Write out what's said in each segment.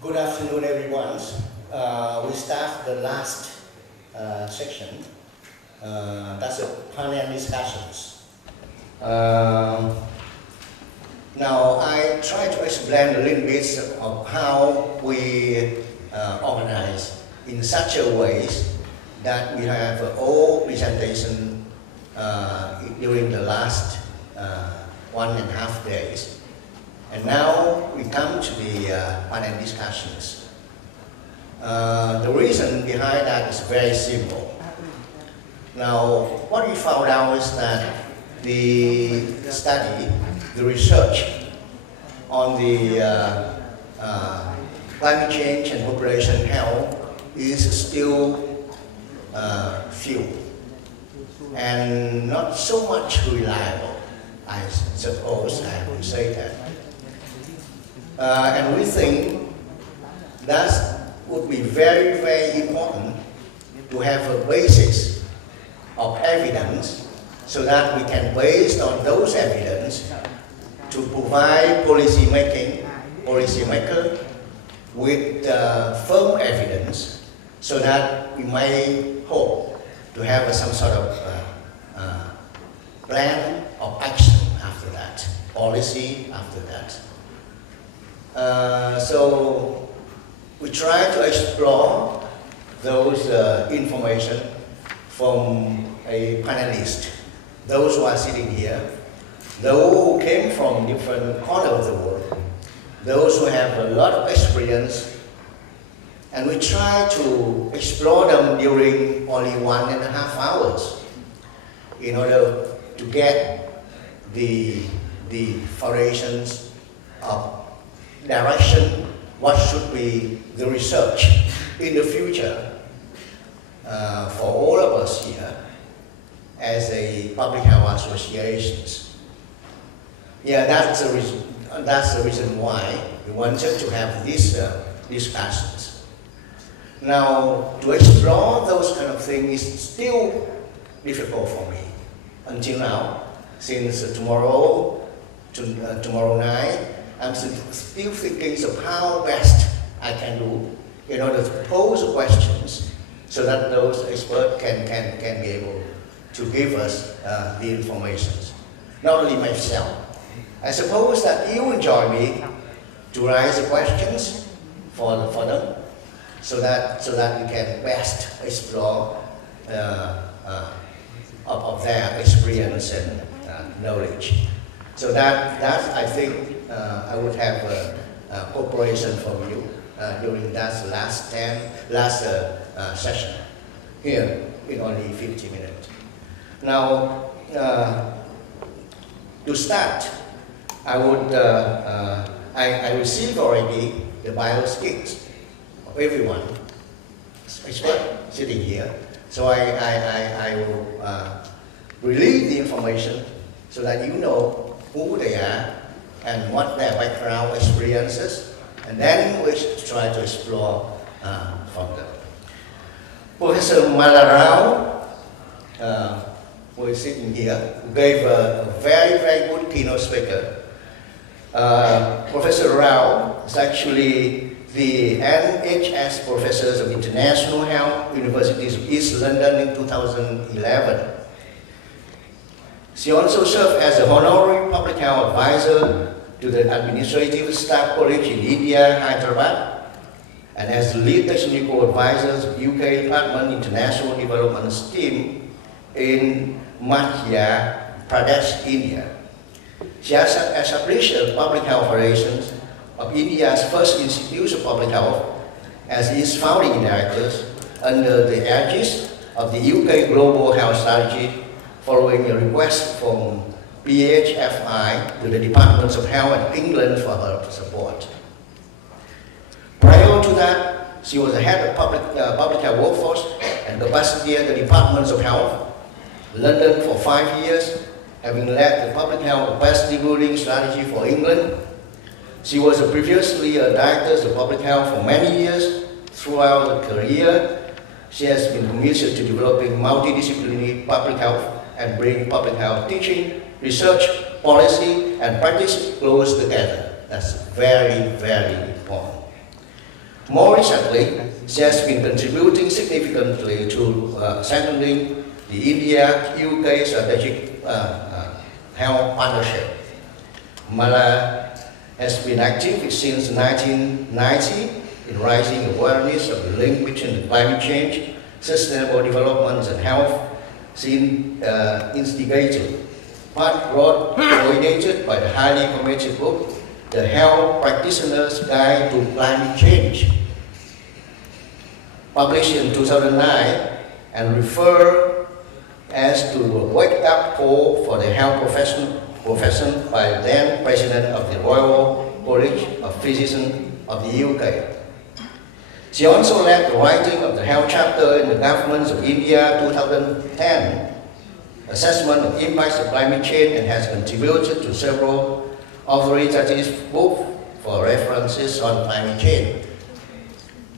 Good afternoon, everyone. We start the last section. That's a panel discussions. Now, I try to explain a little bit of how we organize in such a way that we have all presentation during the last 1.5 days. And now we come to the panel discussions. The reason behind that is very simple. Now, what we found out is that the study, the research on the climate change and population health is still few and not so much reliable, I suppose I would say that. And we think that would be very, very important to have a basis of evidence so that we can, based on those evidence, to provide policymaker with firm evidence so that we may hope to have some sort of plan of action after that, policy after that. So we try to explore those information from a panelist, those who are sitting here, those who came from different corners of the world, those who have a lot of experience, and we try to explore them during only 1.5 hours in order to get the foundations of direction, what should be the research in the future for all of us here as a public health associations. Yeah, that's the reason why we wanted to have these discussions. Now, to explore those kind of things is still difficult for me until now, since tomorrow night, I'm still thinking of how best I can do in order to pose questions so that those experts can be able to give us the information. Not only myself. I suppose that you will join me to raise the questions for them so that we can best explore of their experience and knowledge. So that I think I would have a cooperation from you during that last session here in only 50 minutes. Now, to start, I would I received already the bio skills of everyone expert sitting here. So I will release the information so that you know who they are and what their background experiences, and then we try to explore from them. Professor Malarao, who is sitting here, gave a very, very good keynote speaker. Professor Rao is actually the NHS Professor of International Health, University of East London in 2011. She also served as an honorary public health advisor to the Administrative Staff College in India, Hyderabad, and as the lead technical advisor of UK Department International Development Scheme in Madhya Pradesh, India. She has established public health operations of India's first Institute of Public Health as its founding directors under the aegis of the UK Global Health Strategy, following a request from PHFI to the Departments of Health in England for her support. Prior to that, she was the head of public health workforce and capacity at the Departments of Health, London for 5 years, having led the public health capacity building strategy for England. She was previously a director of public health for many years. Throughout her career, she has been committed to developing multidisciplinary public health and bring public health teaching, research, policy, and practice close together. That's very, very important. More recently, she has been contributing significantly to strengthening the India-UK strategic health partnership. Mala has been active since 1990 in raising awareness of the link between climate change, sustainable development and health. She instigated, part brought coordinated by the highly committed book, The Health Practitioner's Guide to Climate Change, published in 2009 and referred as to a wake-up call for the health profession by then President of the Royal College of Physicians of the UK. She also led the writing of the health chapter in the Government of India 2010 assessment of impacts of climate change and has contributed to several authoritative books for references on climate change.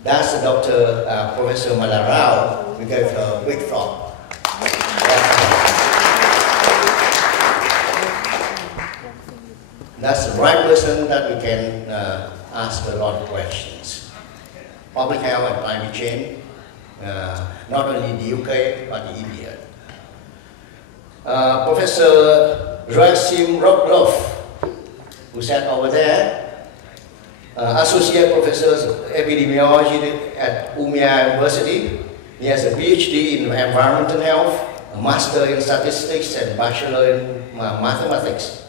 That's Dr. Professor Mala Rao. We gave her a big applause. That's the right person that we can ask a lot of questions. Public health and climate change, not only in the UK but in India. Professor Rasim Rockloff, who sat over there, Associate Professor of Epidemiology at Umia University. He has a PhD in Environmental Health, a Master in Statistics and Bachelor in Mathematics.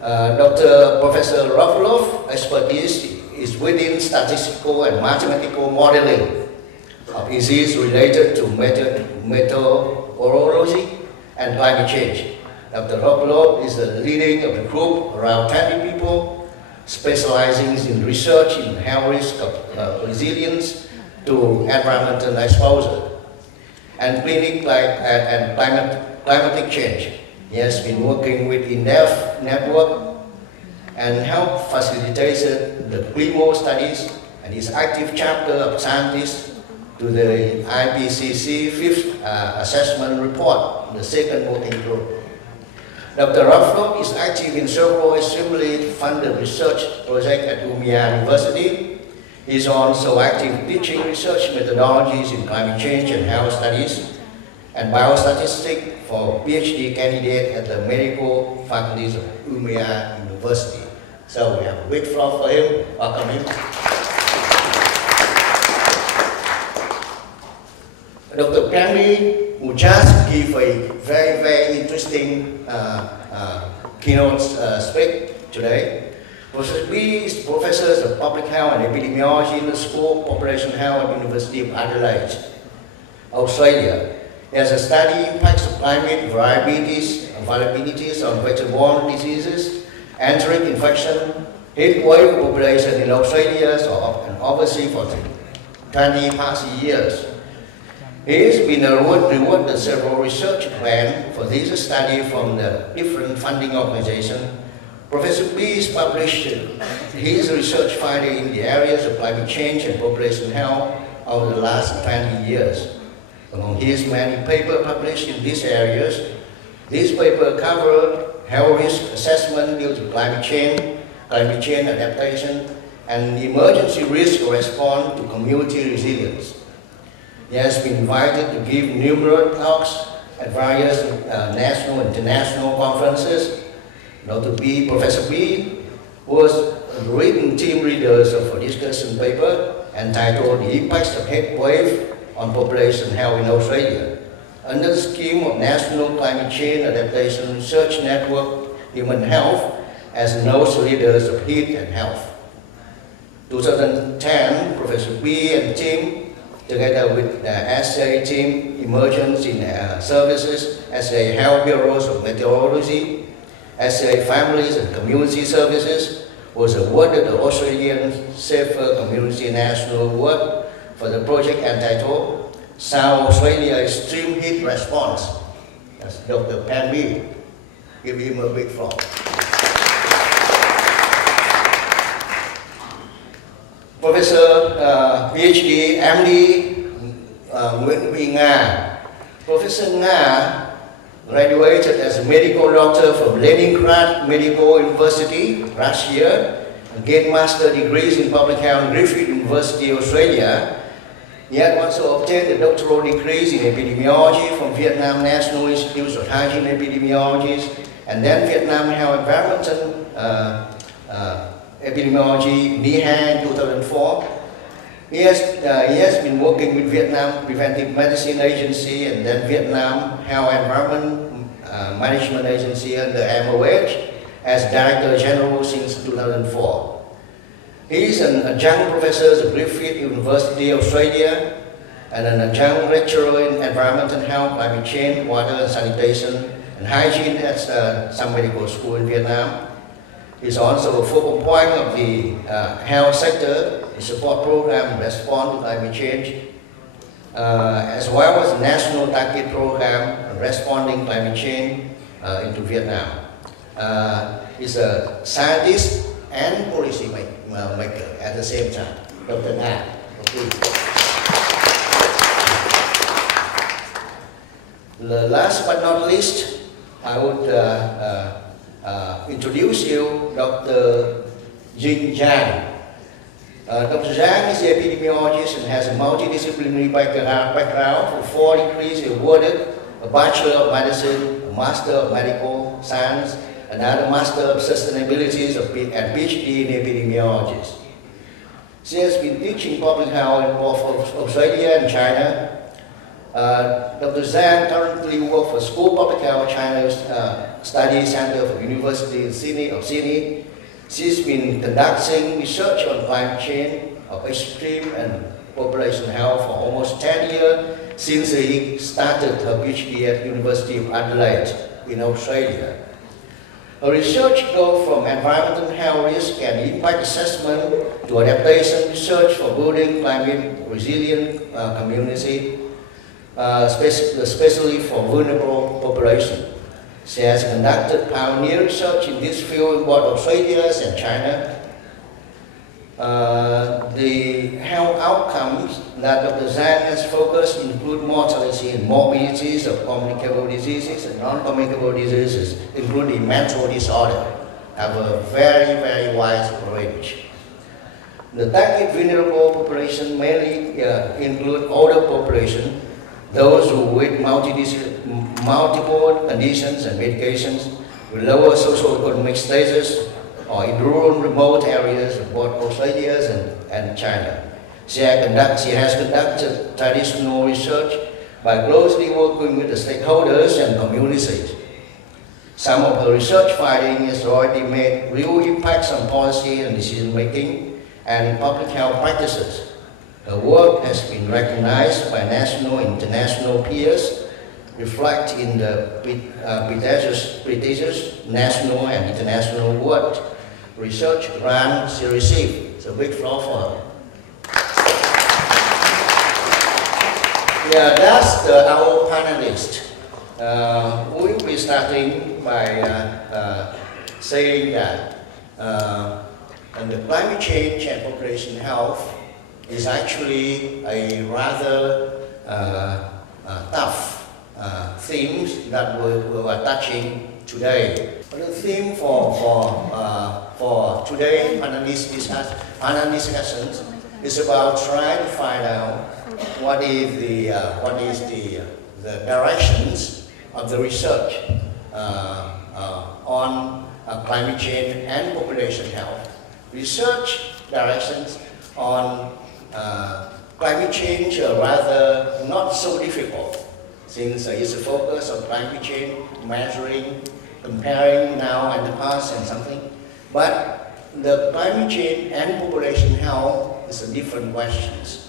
Dr. Professor Rockloff's expertise is within statistical and mathematical modeling of disease related to meteorology and climate change. Dr. Rockloff is the leading of the group, around 20 people, specializing in research in health risk of resilience to environmental exposure and climatic change. He has been working with in-depth network and helped facilitate the CLIMO studies and his active chapter of scientists to the IPCC 5th assessment report, the second working group. Dr. Rockloff is active in several assembly-funded research projects at Umia University. He is also active teaching research methodologies in climate change and health studies and biostatistics for PhD candidate at the medical faculties of Umia University. So we have a big applause for him. Welcome him. Dr. Penny will just give a very, very interesting keynote speech today. Professor B is Professor of Public Health and Epidemiology in the School of Population Health at the University of Adelaide, Australia. He has studied impacts of climate, vulnerabilities on vector-borne diseases, enteric infection, heat wave population in Australia and overseas for 20 past years. He has been rewarded several research grants for this study from the different funding organizations. Professor B has published his research findings in the areas of climate change and population health over the last 20 years. Among his many papers published in these areas, these papers cover health risk assessment due to climate change adaptation, and emergency risk response to community resilience. He has been invited to give numerous talks at various national and international conferences. Professor B was the written team leaders of a discussion paper entitled The Impacts of Heat Wave on Population Health in Australia, under the scheme of National Climate Change Adaptation Research Network Human Health as node leaders of heat and health. 2010, Professor B and team, together with the SA team, emergence in services, SA Health Bureaus of Meteorology, SA Families and Community Services, was awarded the Australian Safer Community National Award for the project entitled South Australia Extreme Heat Response. That's Dr. Pan Wee. Give him a big applause. Professor PhD MD Nguyễn Nga. Professor Nga graduated as a medical doctor from Leningrad Medical University last year. gained master degrees in public health at Griffith University, Australia. He had also obtained a doctoral degrees in epidemiology from Vietnam National Institute of Hygiene and Epidemiology, and then Vietnam Health Environmental Epidemiology, NIHA, in 2004. He has been working with Vietnam Preventive Medicine Agency and then Vietnam Health Environment Management Agency under MOH as Director General since 2004. He is an adjunct professor at Griffith University, Australia, and an adjunct lecturer in environmental health, climate change, water and sanitation, and hygiene at some medical school in Vietnam. He is also a focal point of the health sector, the support program in response to climate change, as well as the national target program responding climate change into Vietnam. He's a scientist and policy maker at the same time. Dr. Nam, please. The last but not least, I would introduce you Dr. Jin Zhang. Dr. Zhang is an epidemiologist and has a multidisciplinary background with 4 degrees awarded, a Bachelor of Medicine, a Master of Medical Science, another Master of Sustainability and PhD in Epidemiology. She has been teaching public health in both Australia and China. Dr. Zhang currently works for School of Public Health China's Study Center for University of Sydney. She's been conducting research on climate change of extreme and population health for almost 10 years since she started her PhD at University of Adelaide in Australia. Her research goes from environmental health risk and impact assessment to adaptation research for building climate resilient community, especially for vulnerable population. She has conducted pioneer research in this field in both Australia and China. The health outcomes that Dr. Zhang has focused include mortality and morbidities of communicable diseases and non-communicable diseases, including mental disorder, have a very, very wide range. The target vulnerable population mainly include older population, those who with multiple conditions and medications with lower socio-economic status or in rural and remote areas of both Australia and China. She has conducted traditional research by closely working with the stakeholders and communities. Some of her research findings has already made real impacts on policy and decision making and public health practices. Her work has been recognized by national and international peers, reflect in the prestigious national and international award research grant she received. It's a big applause for her. Yeah, that's our panelist. We'll be starting by saying that the climate change and population health is actually a rather tough themes that we are touching today. The theme for today's panel discussions is about trying to find out what is the directions of the research on climate change and population health. Research directions on climate change are rather not so difficult, since it's a focus on climate change, measuring, comparing now and the past and something. But the climate change and population health is a different questions.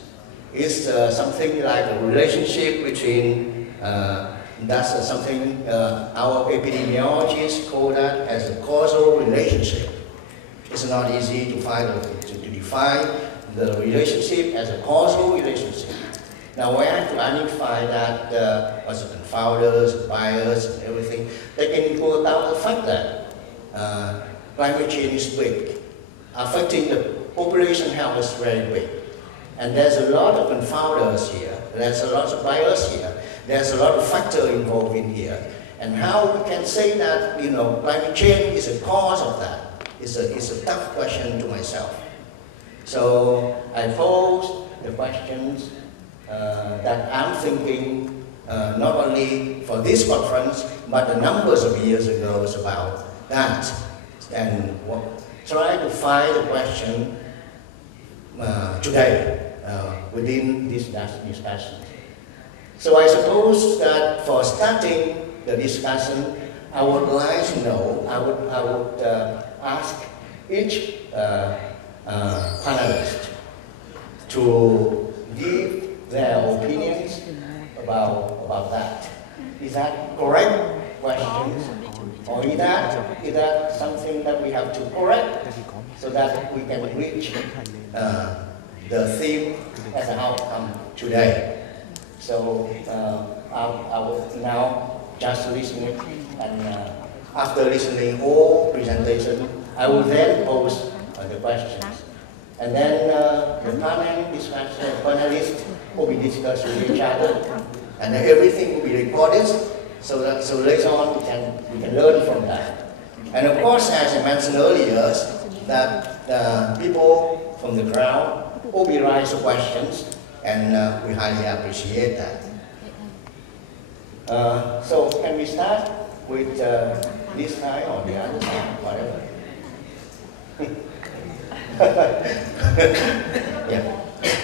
It's something like a relationship between, that's something our epidemiologists call that as a causal relationship. It's not easy to define the relationship as a causal relationship. Now we have to identify that as confounders, bias, and everything, taking into account the fact that climate change is big, affecting the population health is very big. And there's a lot of confounders here, there's a lot of bias here, there's a lot of factors involved in here. And how we can say that, climate change is a cause of that, It's a tough question to myself. So I pose the questions that I'm thinking not only for this conference, but the numbers of years ago about that, and try to find the question today within this discussion. So I suppose that for starting the discussion, I would like to know, I would ask each panelist to give their opinions about that. Is that correct questions? Or is that something that we have to correct so that we can reach the theme as an outcome today? So I will now just listen it, and after listening all presentation, I will then pose the questions. And then the panel discussion, panelists will be discussed with each other, and everything will be recorded, so later on we can learn from that. And of course, as I mentioned earlier, that people from the crowd will be raising questions, and we highly appreciate that. So can we start with this side or the other side, whatever? Yeah.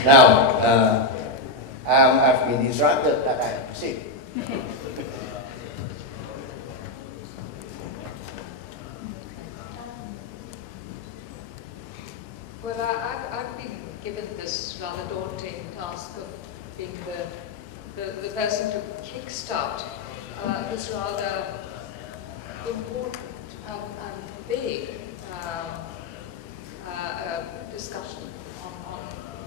Now, I've been instructed that I have to sit. Well, I've been given this rather daunting task of being the person to kickstart this rather important and big discussion on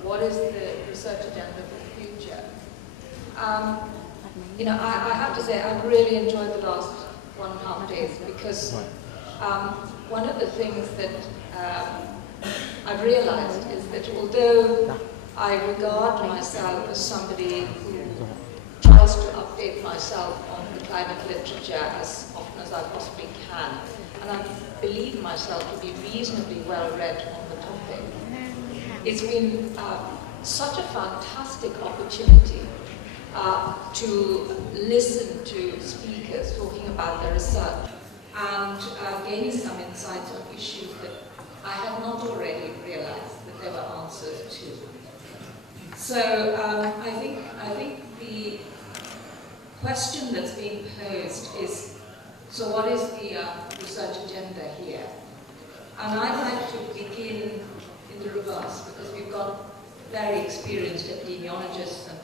what is the research agenda for the future. You know, I have to say I've really enjoyed the last 1.5 days because one of the things that I've realized is that although I regard myself as somebody who tries to update myself on the climate literature as often as I possibly can, and I believe myself to be reasonably well read on the topic, it's been such a fantastic opportunity to listen to speakers talking about their research and gain some insights on issues that I had not already realized that there were answers to. So I think the question that's being posed is, so what is the research agenda here? And I'd like to begin in the reverse, because we've got very experienced epidemiologists and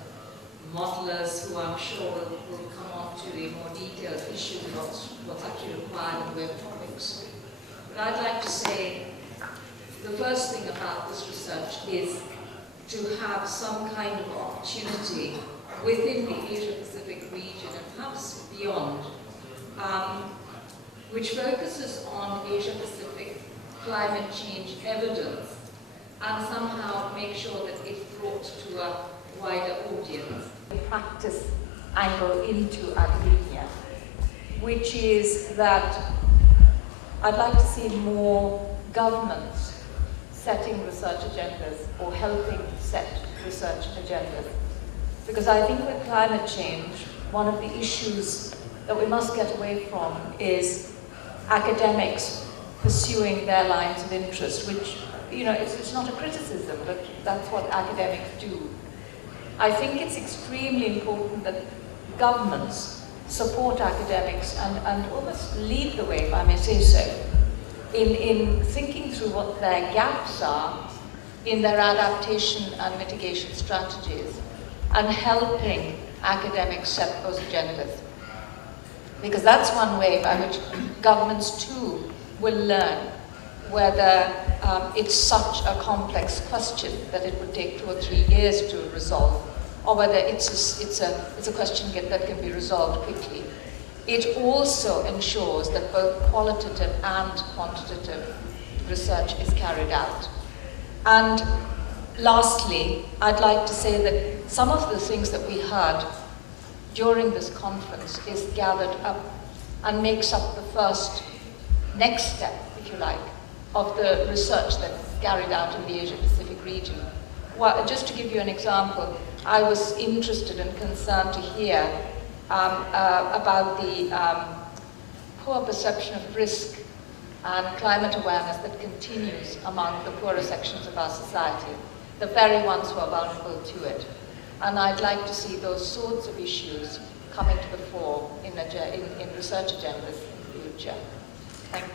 modelers who I'm sure will come on to a more detailed issue of what's actually required in web topics. But I'd like to say the first thing about this research is to have some kind of opportunity within the Asia-Pacific region and perhaps beyond, which focuses on Asia-Pacific climate change evidence and somehow make sure that it's brought to a wider audience. Practice angle into academia, which is that I'd like to see more governments setting research agendas or helping set research agendas. Because I think with climate change, one of the issues that we must get away from is academics pursuing their lines of interest, which, you know, it's not a criticism, but that's what academics do. I think it's extremely important that governments support academics and almost lead the way, if I may say so, in thinking through what their gaps are in their adaptation and mitigation strategies and helping academics set those agendas. Because that's one way by which governments too will learn whether it's such a complex question that it would take 2 or 3 years to resolve, or whether it's a question that can be resolved quickly. It also ensures that both qualitative and quantitative research is carried out. And lastly, I'd like to say that some of the things that we heard during this conference is gathered up and makes up the first next step, if you like, of the research that's carried out in the Asia-Pacific region. Well, just to give you an example, I was interested and concerned to hear about the poor perception of risk and climate awareness that continues among the poorer sections of our society, the very ones who are vulnerable to it. And I'd like to see those sorts of issues coming to the fore in research agendas in the future. Thank you.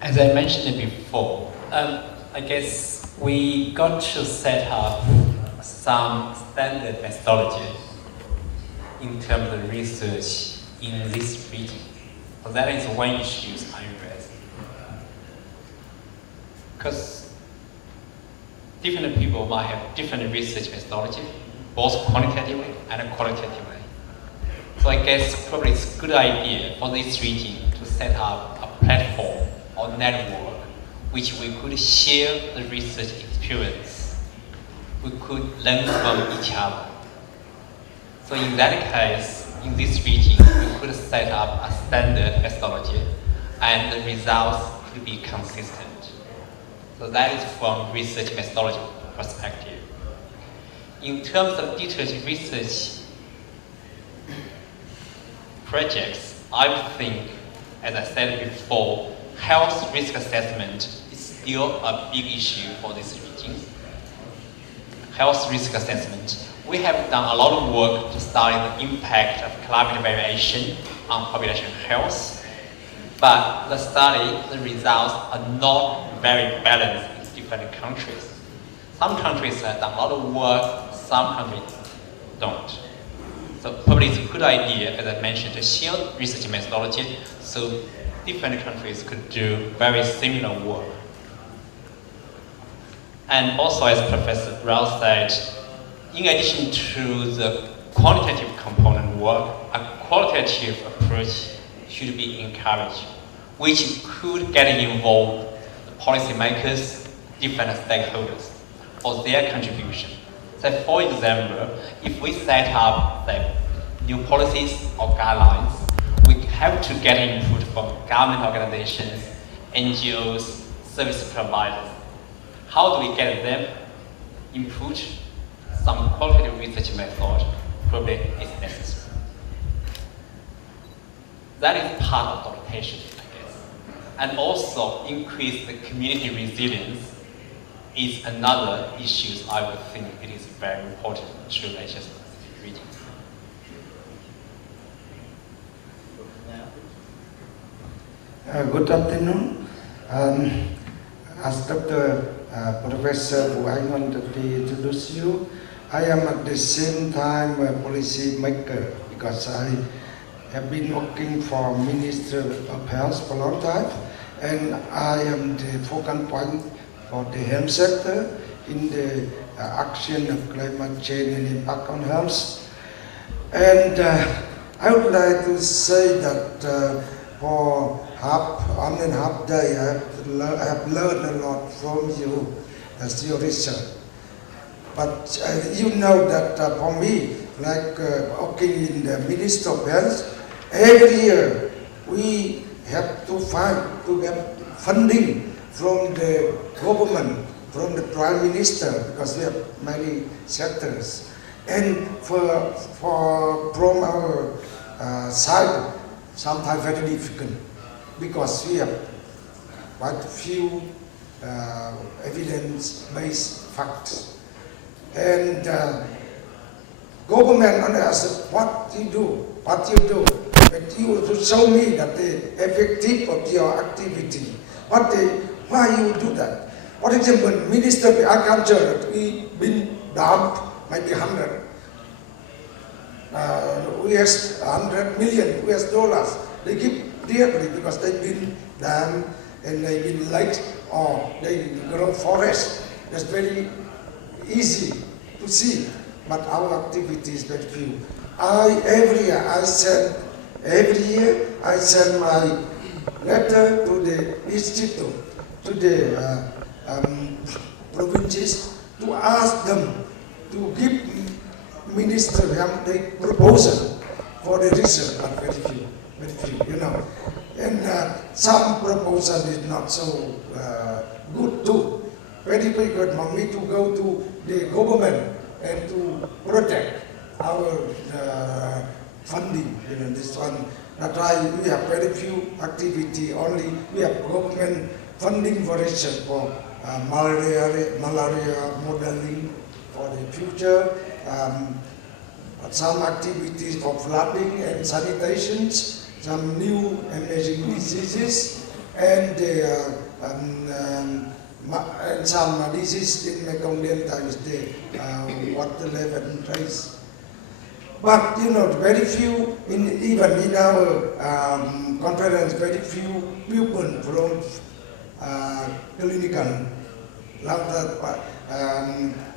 As I mentioned before, I guess we got to set up some standard methodology in terms of research in this region. So that is one issue I raised. Because different people might have different research methodology, both quantitatively and qualitatively. So I guess probably it's a good idea for this region to set up a platform or network which we could share the research experience. We could learn from each other. So in that case, in this region, we could set up a standard methodology and the results could be consistent. So that is from research methodology perspective. In terms of detailed research projects, I think, as I said before, health risk assessment is still a big issue for this region. Health risk assessment. We have done a lot of work to study the impact of climate variation on population health, but the results are not very balanced in different countries. Some countries have done a lot of work, some countries don't. So probably it's a good idea, as I mentioned, to share research methodology so different countries could do very similar work. And also, as Professor Rao said, in addition to the quantitative component work, a qualitative approach should be encouraged, which could get involved the policymakers, different stakeholders, for their contribution. So for example, if we set up the new policies or guidelines, we have to get input from government organizations, NGOs, service providers. How do we get them input? Some qualitative research method probably is necessary. That is part of adaptation, I guess. And also increase the community resilience is another issue I would think it is very important to Asia-Pacific region. Good afternoon. As Dr. Professor Wu Anh wanted to introduce you, I am at the same time a policy maker because I have been working for Minister of Health for a long time, and I am the focal point for the health sector in the action of climate change and impact on health. And I would like to say that for one and a half day, I have learned a lot from you as your research. But you know that for me, like working in the Ministry of Health, every year we have to find to get funding from the government, from the Prime Minister, because we have many sectors. And from our side, sometimes very difficult, because we have quite a few evidence-based facts. And government only asks, what you do, but you have to show me that the effective of your activity. Why you do that? For example, Minister of Agriculture that we been dumped maybe 100 million US dollars. They give directly because they've been dammed and they've been late or they grow forest. That's very easy to see, but our activity is very few. Every year I send my letter to the institute, to the provinces, to ask them to give Minister the proposal for the research, but very few, you know. And some proposal is not so good too. Very good for me to go to the government and to protect our funding. You know, this one. That's why we have very few activity. Only we have government funding for research for malaria modeling for the future. Some activities for flooding and sanitations, some new emerging diseases, and some disease in Mekong Delta is the water level rise. But you know, very few, even in our conference, very few people from clinical,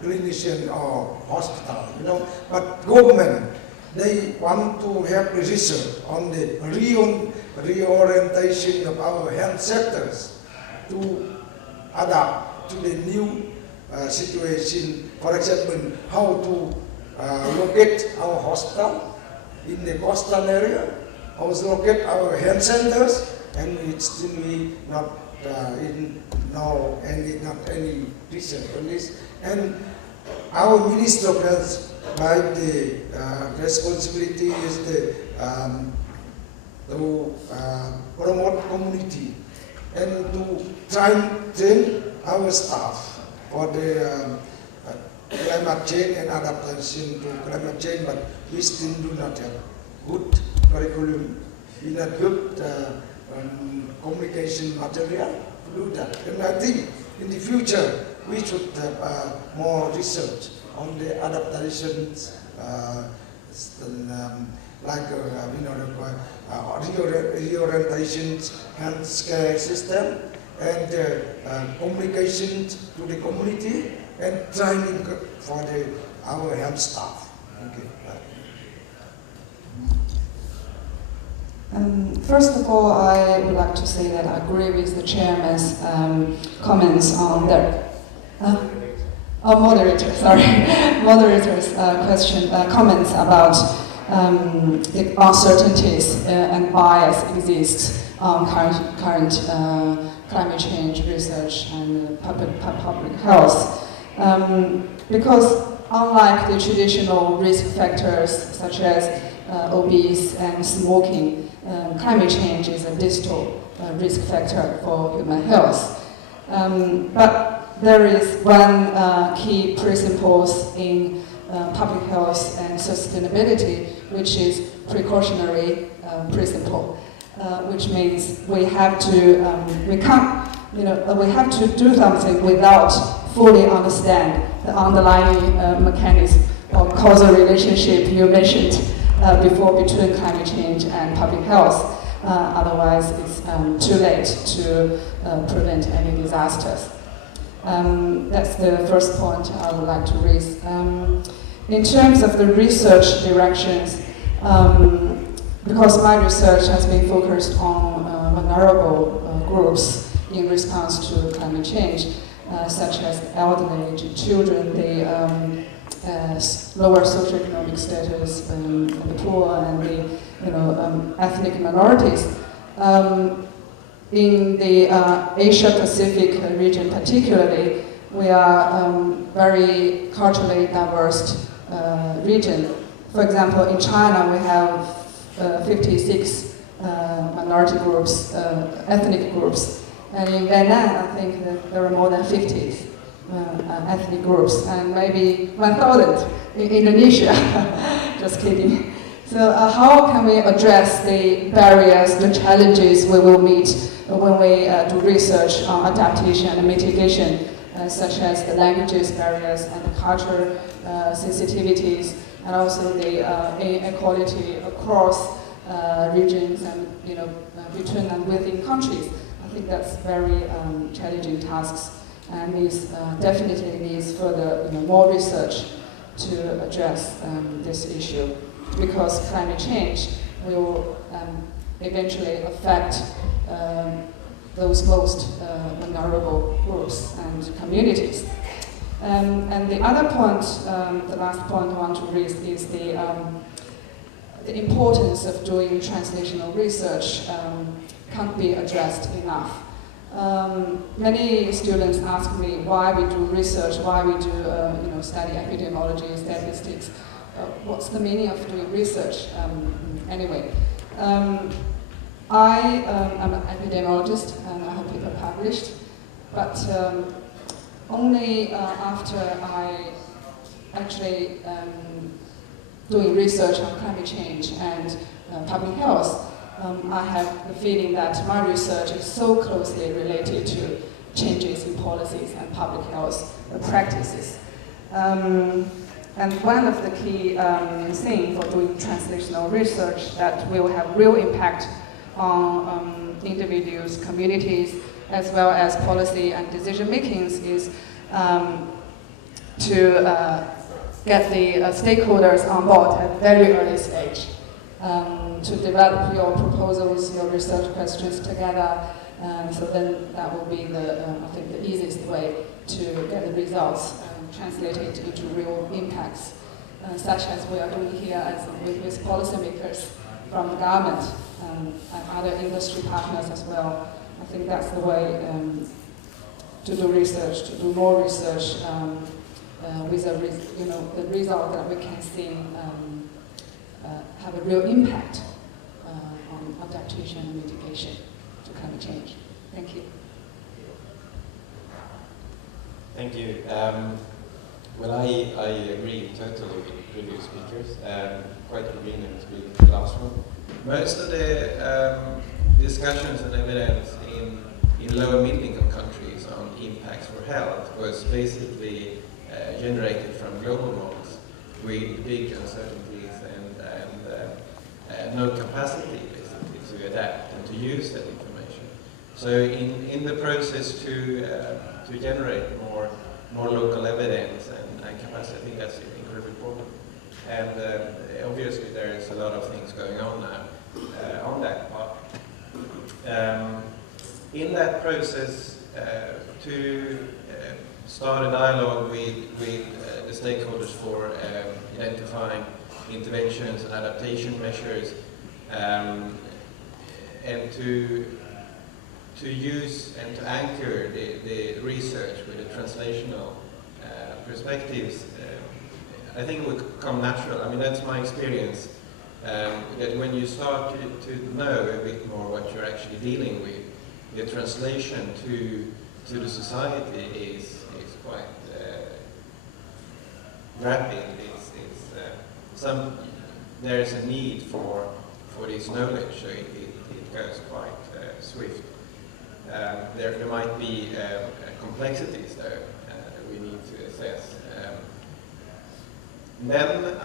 clinician or hospital, you know. But government, they want to have research on the reorientation of our health sectors to adapt to the new situation. For example, how to locate our hospital in the coastal area, how to locate our health centers, and it's still not not any research on this. And our Minister of Health, by the responsibility is to promote community and to train our staff for the climate change and adaptation to climate change, but we still do not have good curriculum, we not good communication material to do that. And I think in the future we should have more research on the adaptations, like reorientations, healthcare system, and communications to the community, and training for our health staff. Okay. First of all, I would like to say that I agree with the chairman's comments on moderator's comments about the uncertainties and bias exists on current climate change research and public health. Because unlike the traditional risk factors such as obese and smoking, climate change is a distal risk factor for human health. But there is one key principle in public health and sustainability, which is precautionary principle, which means we have to we have to do something without fully understand the underlying mechanism or causal relationship you mentioned before between climate change and public health. Otherwise, it's too late to prevent any disasters. That's the first point I would like to raise. In terms of the research directions, because my research has been focused on vulnerable groups in response to climate change, such as the elderly, children, the lower socioeconomic status, the poor, and the ethnic minorities. In the Asia-Pacific region particularly, we are very culturally diverse region. For example, in China we have 56 minority groups, ethnic groups. And in Vietnam, I think that there are more than 50 ethnic groups, and maybe 1,000 in Indonesia. Just kidding. So how can we address the barriers, the challenges we will meet when we do research on adaptation and mitigation, such as the languages barriers and the cultural sensitivities, and also the inequality across regions and between and within countries? I think that's very challenging tasks, and definitely needs further more research to address this issue, because climate change will eventually affect those most vulnerable groups and communities. And the other point, the last point I want to raise is the importance of doing translational research can't be addressed enough. Many students ask me why we do research, why we do study epidemiology, statistics. What's the meaning of doing research anyway? I am an epidemiologist and I have people published, but only after I actually doing research on climate change and public health, I have the feeling that my research is so closely related to changes in policies and public health practices. And one of the key things for doing translational research that will have real impact on individuals, communities, as well as policy and decision makings is to get the stakeholders on board at a very early stage, to develop your proposals, your research questions together. So then that will be I think the easiest way to get the results translated into real impacts, such as we are doing here with policymakers from the government and other industry partners as well. I think that's the way to do research, to do more research with the result that we can see have a real impact on adaptation and mitigation to climate change. Thank you. Thank you. Well, I agree totally with previous speakers. Quite convenient with the last one. Most of the discussions and evidence in low and middle-income countries on impacts for health was basically generated from global models with big uncertainties and no capacity basically to adapt and to use that information. So in the process to generate more local evidence and capacity, I think that's incredibly important. And obviously there is a lot of things going on now on that part. In that process, to start a dialogue with the stakeholders for identifying interventions and adaptation measures, and to use and to anchor the research with the translational perspectives, I think it would come natural. I mean, that's my experience, that when you start to know a bit more what you're actually dealing with, the translation to the society is quite rapid. There's a need for this knowledge, so it goes quite swift. There might be complexities though that we need to assess. Then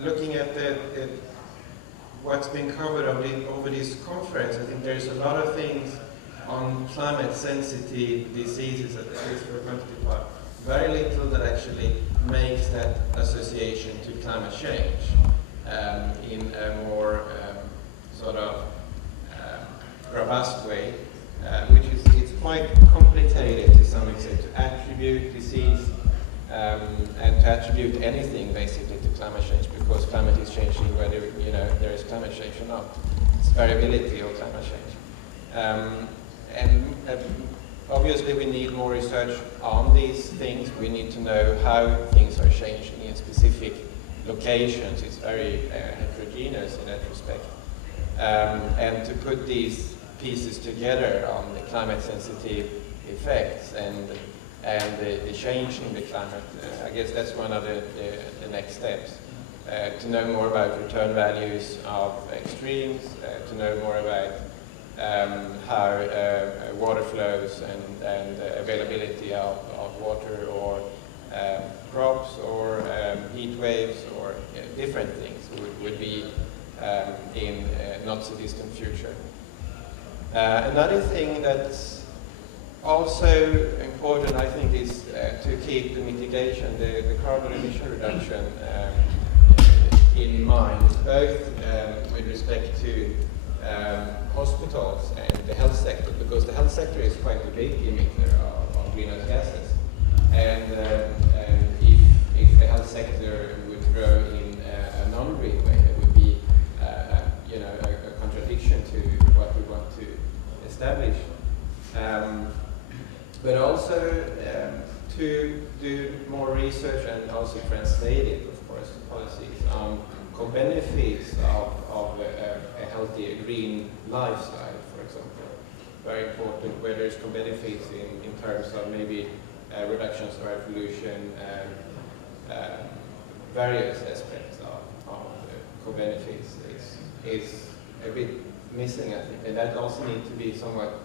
looking at what's been covered over this conference, I think there's a lot of things on climate-sensitive diseases, at least for the quantitative part. Very little that actually makes that association to climate change in a more sort of robust way, which is it's quite complicated to some extent to attribute disease and to attribute anything basically to climate change, because climate is changing whether there is climate change or not. It's variability of climate change. And obviously we need more research on these things. We need to know how things are changing in specific locations. It's very heterogeneous in that respect. And to put these pieces together on the climate sensitive effects and the change in the climate, I guess that's one of the next steps. To know more about return values of extremes, to know more about how water flows and availability of water or crops or heat waves or different things would be in not so distant future. Another thing that's also important, I think, is to keep the mitigation, the carbon emission reduction in mind, both with respect to hospitals and the health sector, because the health sector is quite a big emitter of greenhouse gases. And if the health sector would grow in a non-green way, there would be established. But also to do more research and also translate it, of course, to policies on co-benefits of a healthy green lifestyle, for example. Very important where there's co-benefits in terms of maybe reductions of air pollution and various aspects of co-benefits is a bit missing, I think, and that also needs to be somewhat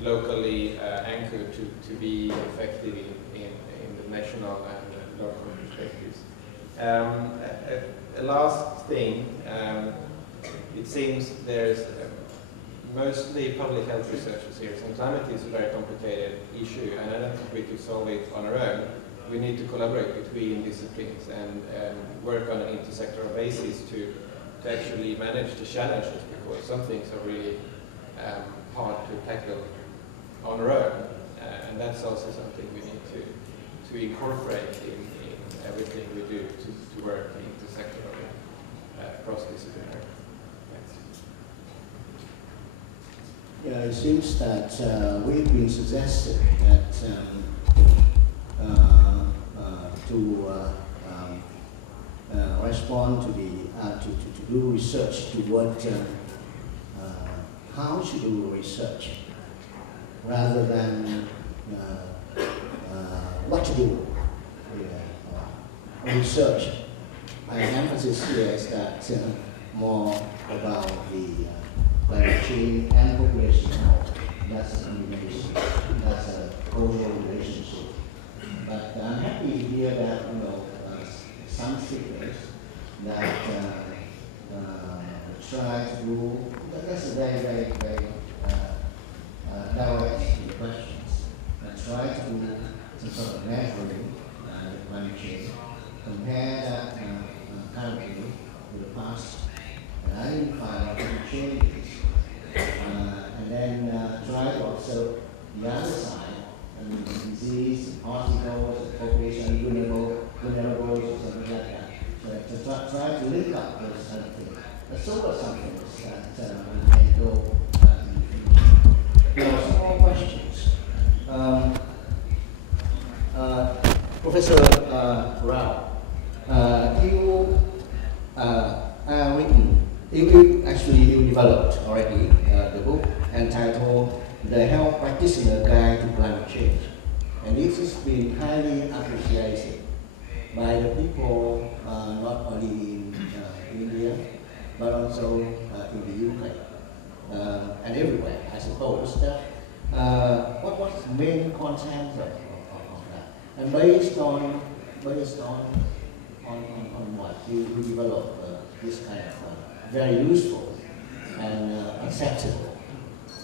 locally anchored to be effective in the national and local perspectives. A last thing, it seems there's mostly public health researchers here, and climate is a very complicated issue, and I don't think we could solve it on our own. We need to collaborate between disciplines and work on an intersectoral basis to actually manage the challenges, because some things are really hard to tackle on our own, and that's also something we need to incorporate in everything we do to work intersectorally, cross-disciplinary. Yeah, it seems that we've been suggested that to respond to the to do research to what how to do research rather than what to do. Research. My emphasis here is that more about the climate change and population health. That's a combination. That's a causal relationship. But I'm happy to hear that some figures that try to do. That's a very direct questions. And try to do some sort of measuring climate change. Compare that currently with the past, and identify what changes, and then try to observe the other side, and disease, particles, population, vulnerables, or something like that. So to try to link up those kind of things. That's sort of something that we can go There are some more questions. Professor Rao. You developed already the book entitled The Health Practitioner Guide to Climate Change. And this has been highly appreciated by the people not only in India, but also in the UK and everywhere, I suppose. What was the main content of that? And based on what you developed this kind of very useful and acceptable,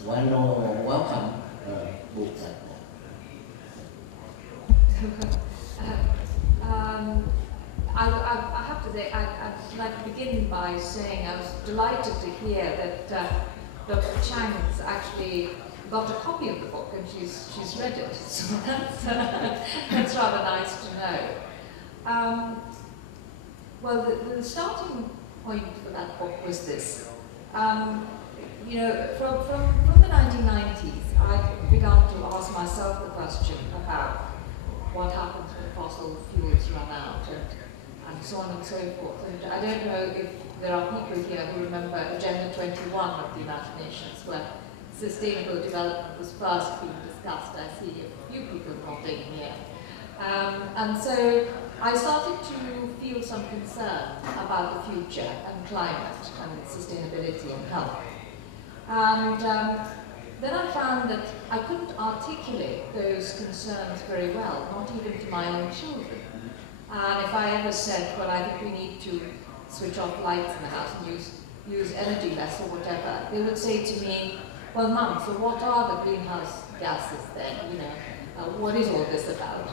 welcome book like that. I have to say, I'd like to begin by saying I was delighted to hear that Dr. Chang has actually got a copy of the book and she's read it. So that's rather nice to know. Well, the starting point for that book was this. From the 1990s, I began to ask myself the question about what happens when fossil fuels run out and so on and so forth. And I don't know if there are people here who remember Agenda 21 of the United Nations, where sustainable development was first being discussed. I see a few people nodding here. And so I started to feel some concern about the future and climate and sustainability and health. And then I found that I couldn't articulate those concerns very well, not even to my own children. And if I ever said, well, I think we need to switch off lights in the house and use energy less or whatever, they would say to me, well, Mum, so what are the greenhouse gases then? What is all this about?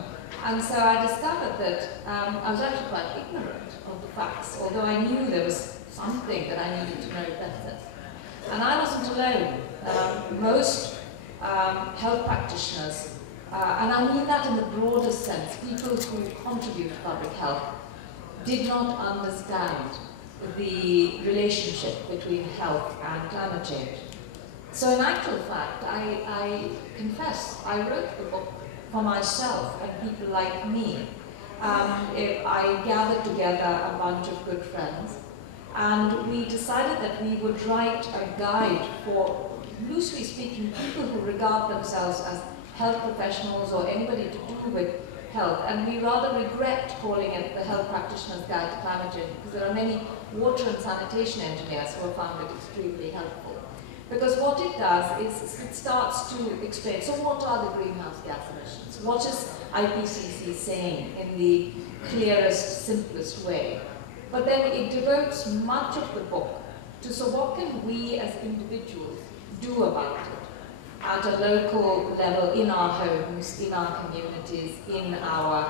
And so I discovered that I was actually quite ignorant of the facts, although I knew there was something that I needed to know better. And I wasn't alone. Most health practitioners, and I mean that in the broadest sense, people who contribute to public health, did not understand the relationship between health and climate change. So in actual fact, I confess, I wrote the book for myself and people like me. I gathered together a bunch of good friends, and we decided that we would write a guide for, loosely speaking, people who regard themselves as health professionals or anybody to do with health. And we rather regret calling it the Health Practitioner's Guide to Climate Change, because there are many water and sanitation engineers who have found it extremely helpful. Because what it does is it starts to explain, so what are the greenhouse gas emissions? What is IPCC saying in the clearest, simplest way? But then it devotes much of the book to, so what can we as individuals do about it at a local level, in our homes, in our communities, in our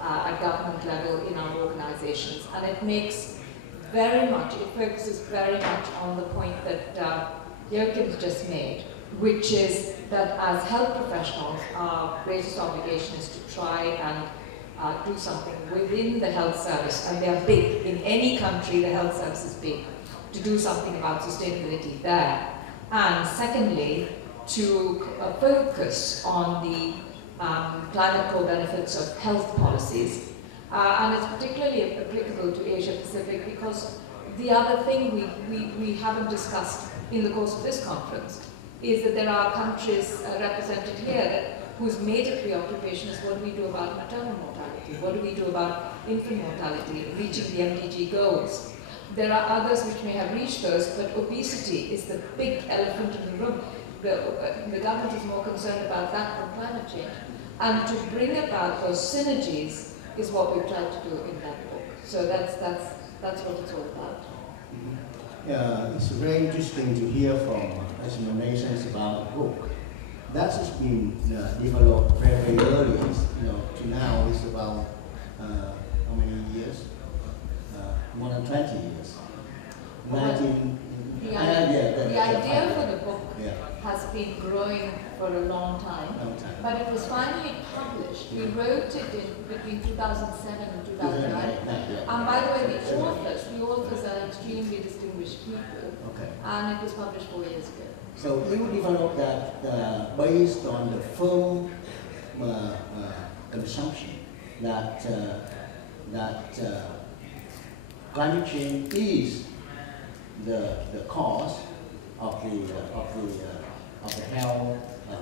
at government level, in our organizations. And it makes very much, it focuses very much on the point that Joachim's just made, which is that as health professionals, our greatest obligation is to try and do something within the health service, and they're big. In any country, the health service is big, to do something about sustainability there. And secondly, to focus on the climate co-benefits of health policies. And it's particularly applicable to Asia Pacific because the other thing we haven't discussed in the course of this conference is that there are countries represented here whose major preoccupation is what do we do about maternal mortality, what do we do about infant mortality, reaching the MDG goals. There are others which may have reached those, but obesity is the big elephant in the room. The government is more concerned about that than climate change. And to bring about those synergies is what we've tried to do in that book. So that's what it's all about. It's very interesting to hear from explanations about the book. That has been developed very early, to now it's about how many years? More than 20 years. The idea for the book has been growing for a long time, but it was finally published. We wrote it between 2007 and 2009. And by the way, the authors are extremely distinguished people, and it was published 4 years ago. So you developed that based on the firm consumption that climate change is the cause of the health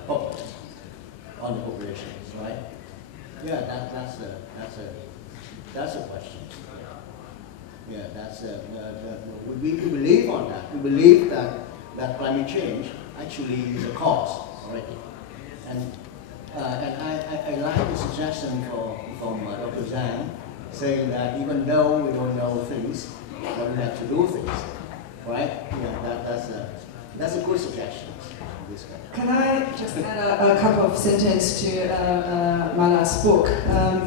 problem on the populations, right? Yeah, that's a question. Yeah, we believe on that. We believe that climate change actually is a cause already. And I like the suggestion from Dr. Zhang, saying that even though we don't know things, but we have to do things, right? Yeah, that's a good suggestion. Can I just add a couple of sentences to Mana's book?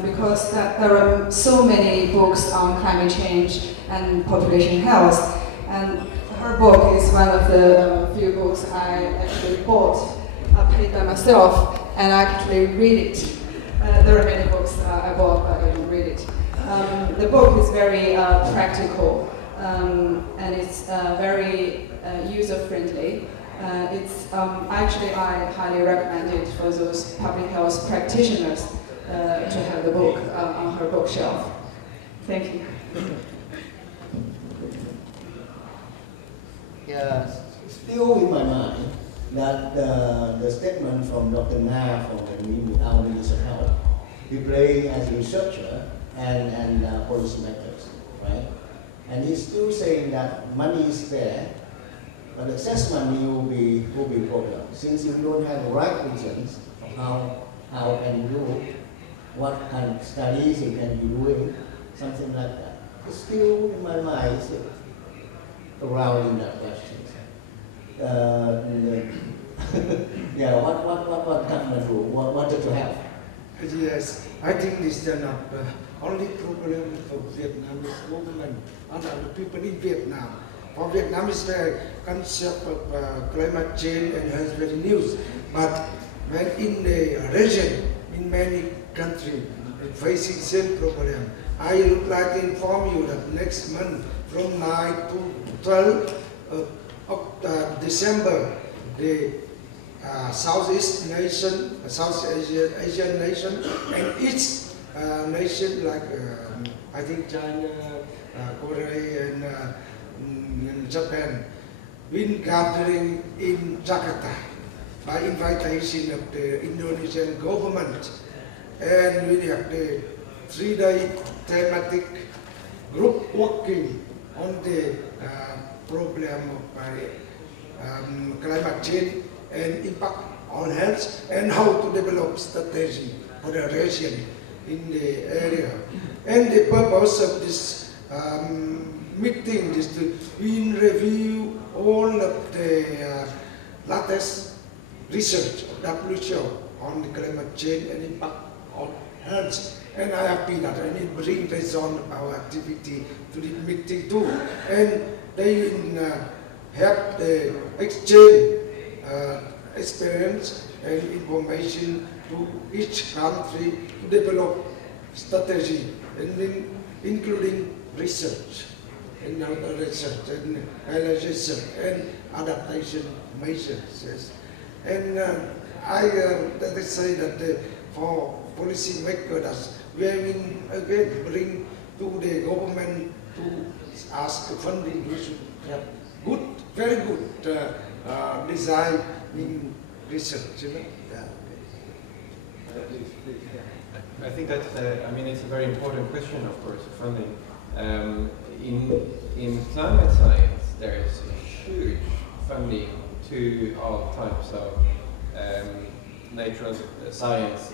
Because there are so many books on climate change and population health, and her book is one of the few books I actually bought, paid by myself, and I actually read it. There are many books I bought, but I didn't read it. The book is very practical, and it's very user-friendly. Actually, I highly recommend it for those public health practitioners to have the book on her bookshelf. Thank you. Yeah, still in my mind that the statement from Dr. Na from our Minister of Health, he played as a researcher and policymakers, right? And he's still saying that money is there, but access money will be a problem. Since you don't have the right reasons of how can you do, what kind of studies you can be doing, something like that. It's still in my mind, around in that question. Yeah, what government rule? What did you have? Yes, I think this is not the only problem for Vietnamese women and other people in Vietnam. For Vietnam, is the concept of climate change and health very new. But when in the region, in many countries, facing same problem, I would like to inform you that next month, from 9 to 12 December, the Southeast nation, South Asian nation, and each nation like I think China, Korea, and Japan, been gathering in Jakarta by invitation of the Indonesian government, and we have the 3-day thematic group working on the problem of climate change and impact on health, and how to develop strategy for the region in the area. And the purpose of this meeting is to review all of the latest research of WHO on the climate change and impact on health. And I have been at and bring result of our activity to the meeting too. And they have the exchange experience and information to each country to develop strategy, and then including research and analysis and adaptation measures. Yes. And I say that for policy makers, we have been again bring to the government to ask funding. We should have good, very good design in research. You know? Yeah. I think that I mean, it's a very important question, of course, funding. In climate science, there is a huge funding to all types of natural science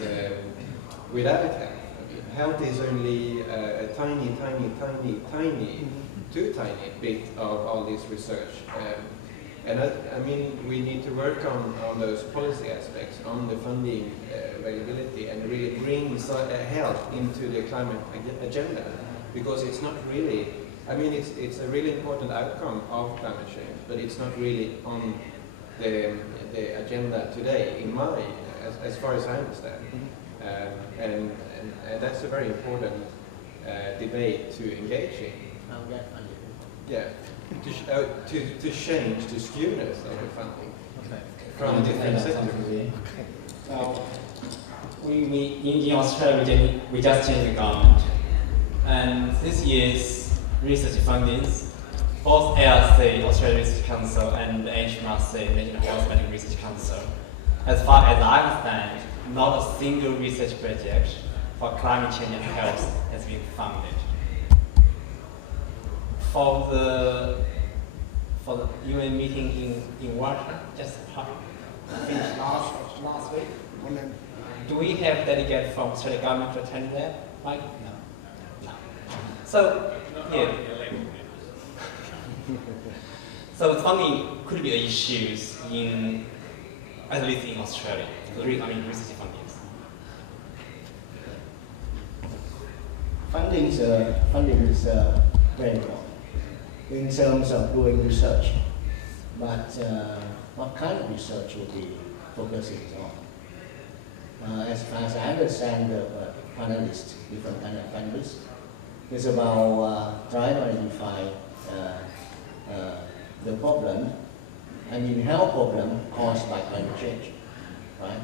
without health. I mean, health is only a tiny, too tiny bit of all this research. And I mean, we need to work on those policy aspects, on the funding availability, and really bring health into the climate agenda, because it's not really, I mean, it's a really important outcome of climate change, but it's not really on the agenda today, in my, as far as I understand. And that's a very important debate to engage in. Yeah. To change the skewness of the funding from different sectors. Well, in Australia, we just changed the government. And this year's research fundings, both ARC, Australia Research Council, and HMRC, National Health Medical Research Council, as far as I understand, not a single research project for climate change and health has been funded. For the UN meeting in Washington, just finished last week. Do we have delegates from Australian government to attend that? Like, no. So, yeah. So funding could be the issues in, at least in Australia. I mean, research fundings. Funding is very important in terms of doing research, but what kind of research will be focusing on? As far as I understand the panelists, different kind of panelists, it's about trying to identify the problem, I mean health problem caused by climate change, right?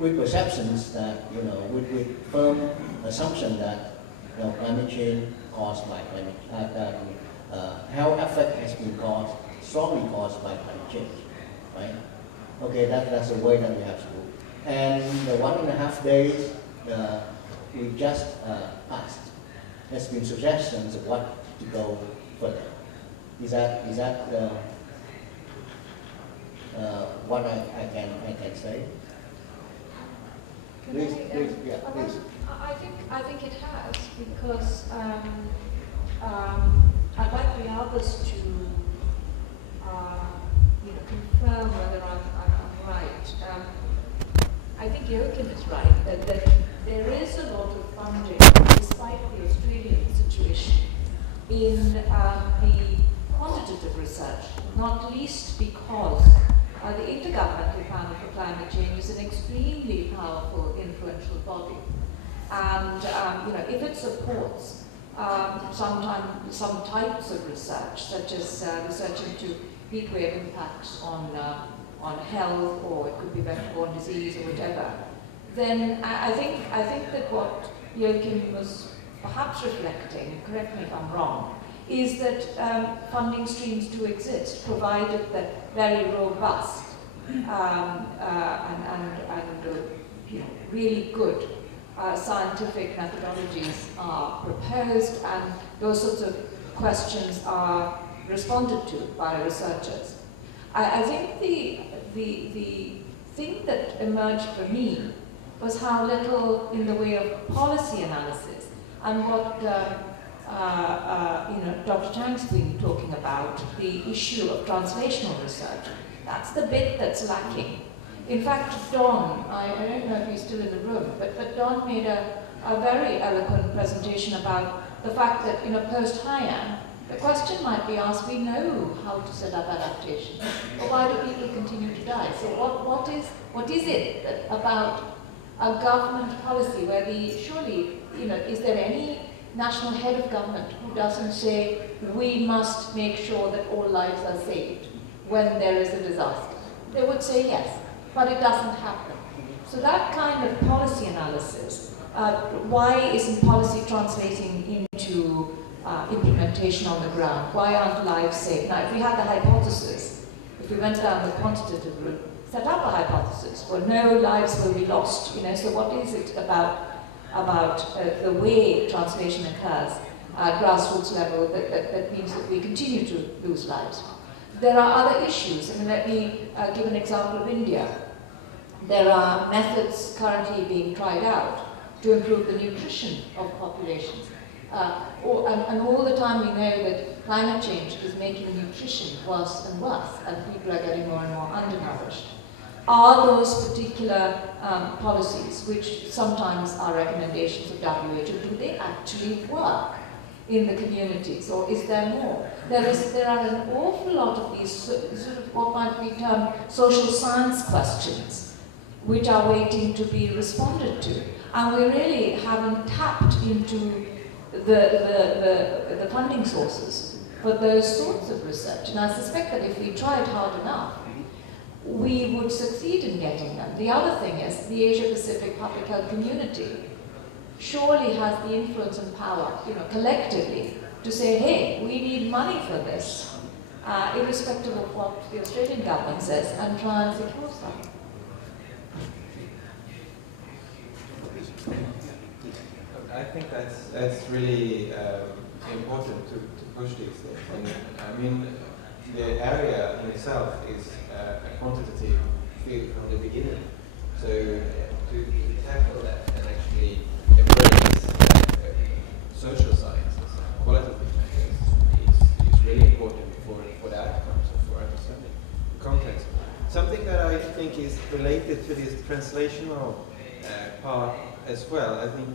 With perceptions that, you know, with firm assumption that, you know, climate change caused by health effect has been strongly caused by climate change, right? Okay, that's the way that we have to do. And the 1.5 days we just passed, there's been suggestions of what to go further. Is that what I can say? Please, yeah, please. I think it has, because I'd like the others to confirm whether I'm right. I think Joachim is right that there is a lot of funding, despite the Australian situation, in the quantitative research, not least because the Intergovernmental Panel for Climate Change is an extremely powerful, influential body. And if it supports some types of research, such as research into heat wave impacts on on health, or it could be vector-borne disease or whatever, then I think that what Joachim was perhaps reflecting, correct me if I'm wrong, is that funding streams do exist, provided that very robust and really good scientific methodologies are proposed, and those sorts of questions are responded to by researchers. I think the thing that emerged for me was how little in the way of policy analysis, and what Dr. Chang's been talking about, the issue of translational research. That's the bit that's lacking. In fact, Don, I don't know if he's still in the room, but Don made a very eloquent presentation about the fact that in a post-Haiyan, the question might be asked, we know how to set up adaptation, but why do people continue to die? So what is it that about a government policy where surely, is there any national head of government who doesn't say, we must make sure that all lives are saved when there is a disaster? They would say yes, but it doesn't happen. So that kind of policy analysis, why isn't policy translating into implementation on the ground? Why aren't lives saved? Now, if we had the hypothesis, if we went down the quantitative route, set up a hypothesis, well, no lives will be lost, so what is it about the way translation occurs at grassroots level that means that we continue to lose lives? There are other issues, and let me give an example of India. There are methods currently being tried out to improve the nutrition of populations. And all the time we know that climate change is making nutrition worse and worse, and people are getting more and more undernourished. Are those particular policies, which sometimes are recommendations of WHO, do they actually work in the communities, or is there more? There are an awful lot of these sort of what might be termed social science questions, which are waiting to be responded to, and we really haven't tapped into the funding sources for those sorts of research. And I suspect that if we tried hard enough, we would succeed in getting them. The other thing is the Asia-Pacific public health community surely has the influence and power, collectively, to say, hey, we need money for this, irrespective of what the Australian government says, and try and secure some. I think that's really important to push these things. And I mean, the area in itself is a quantitative field from the beginning. So to tackle that and actually embrace social sciences, qualitative methods, is really important for the outcomes and for understanding the context. Something that I think is related to this translational part as well, I think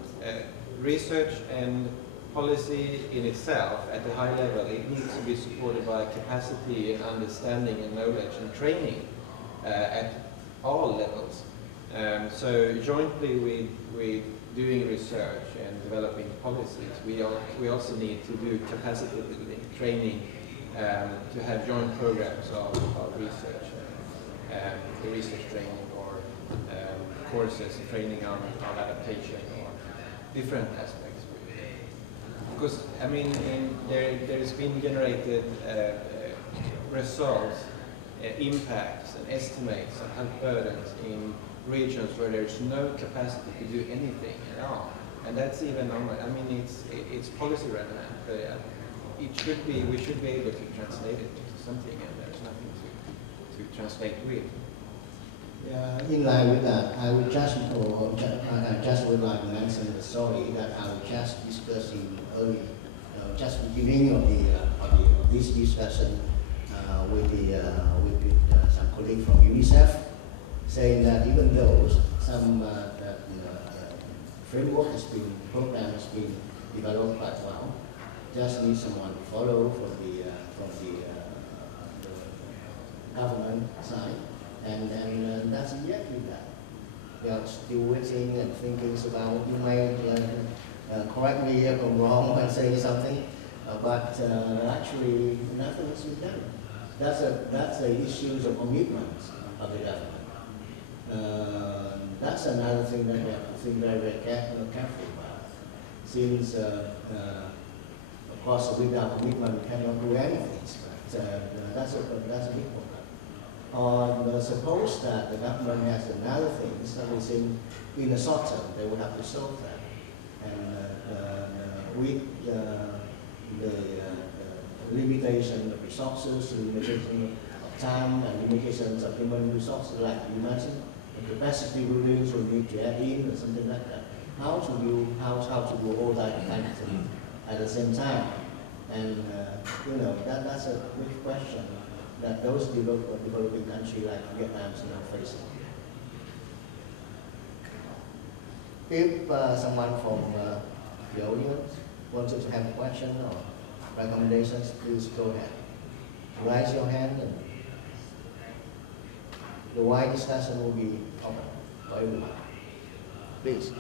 research and policy in itself at the high level, it needs to be supported by capacity and understanding and knowledge and training at all levels. So jointly with doing research and developing policies, we also need to do capacity building, training, to have joint programs of research, the research training, or courses, training on adaptation, or different aspects. Because, I mean, there's been generated results, impacts and estimates of health burdens in regions where there's no capacity to do anything at all. And that's even on, I mean, it's policy relevant, but we should be able to translate it into something, and there's nothing to translate with. In line with that, I would just would like to mention the story that I was just discussing earlier, just beginning of this discussion with some colleague from UNICEF, saying that even though some framework program has been developed quite well, just need someone to follow from the government side. And that's exactly that. We are still waiting and thinking about, you may correct me if I'm wrong when saying something, but actually nothing has been done. That's the issues of commitment of the government. That's another thing that we have to think very careful about. Since, of course, without commitment, we cannot do anything. But that's a big problem. Or suppose that the government has another things that we think in the short term they will have to solve that. And with the limitation of resources, limitation of time, and limitations of human resources, like you mentioned, the capacity buildings will need to add in or something like that. How to do all that kind of thing at the same time, and that's a big question that those developing countries like Vietnam is now facing. If someone from the audience wanted to have a question or recommendations, please go ahead. Raise your hand, and the wide discussion will be open for everyone. Please.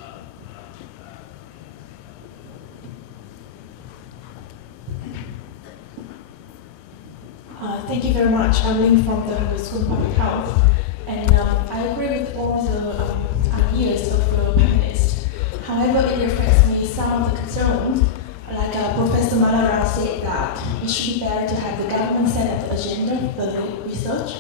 Thank you very much. I'm Ling from the Hungary School of Public Health, and I agree with all the ideas of the panelists. However, it reflects me some of the concerns. Like Professor Malarao said that it should be better to have the government set up the agenda for the research.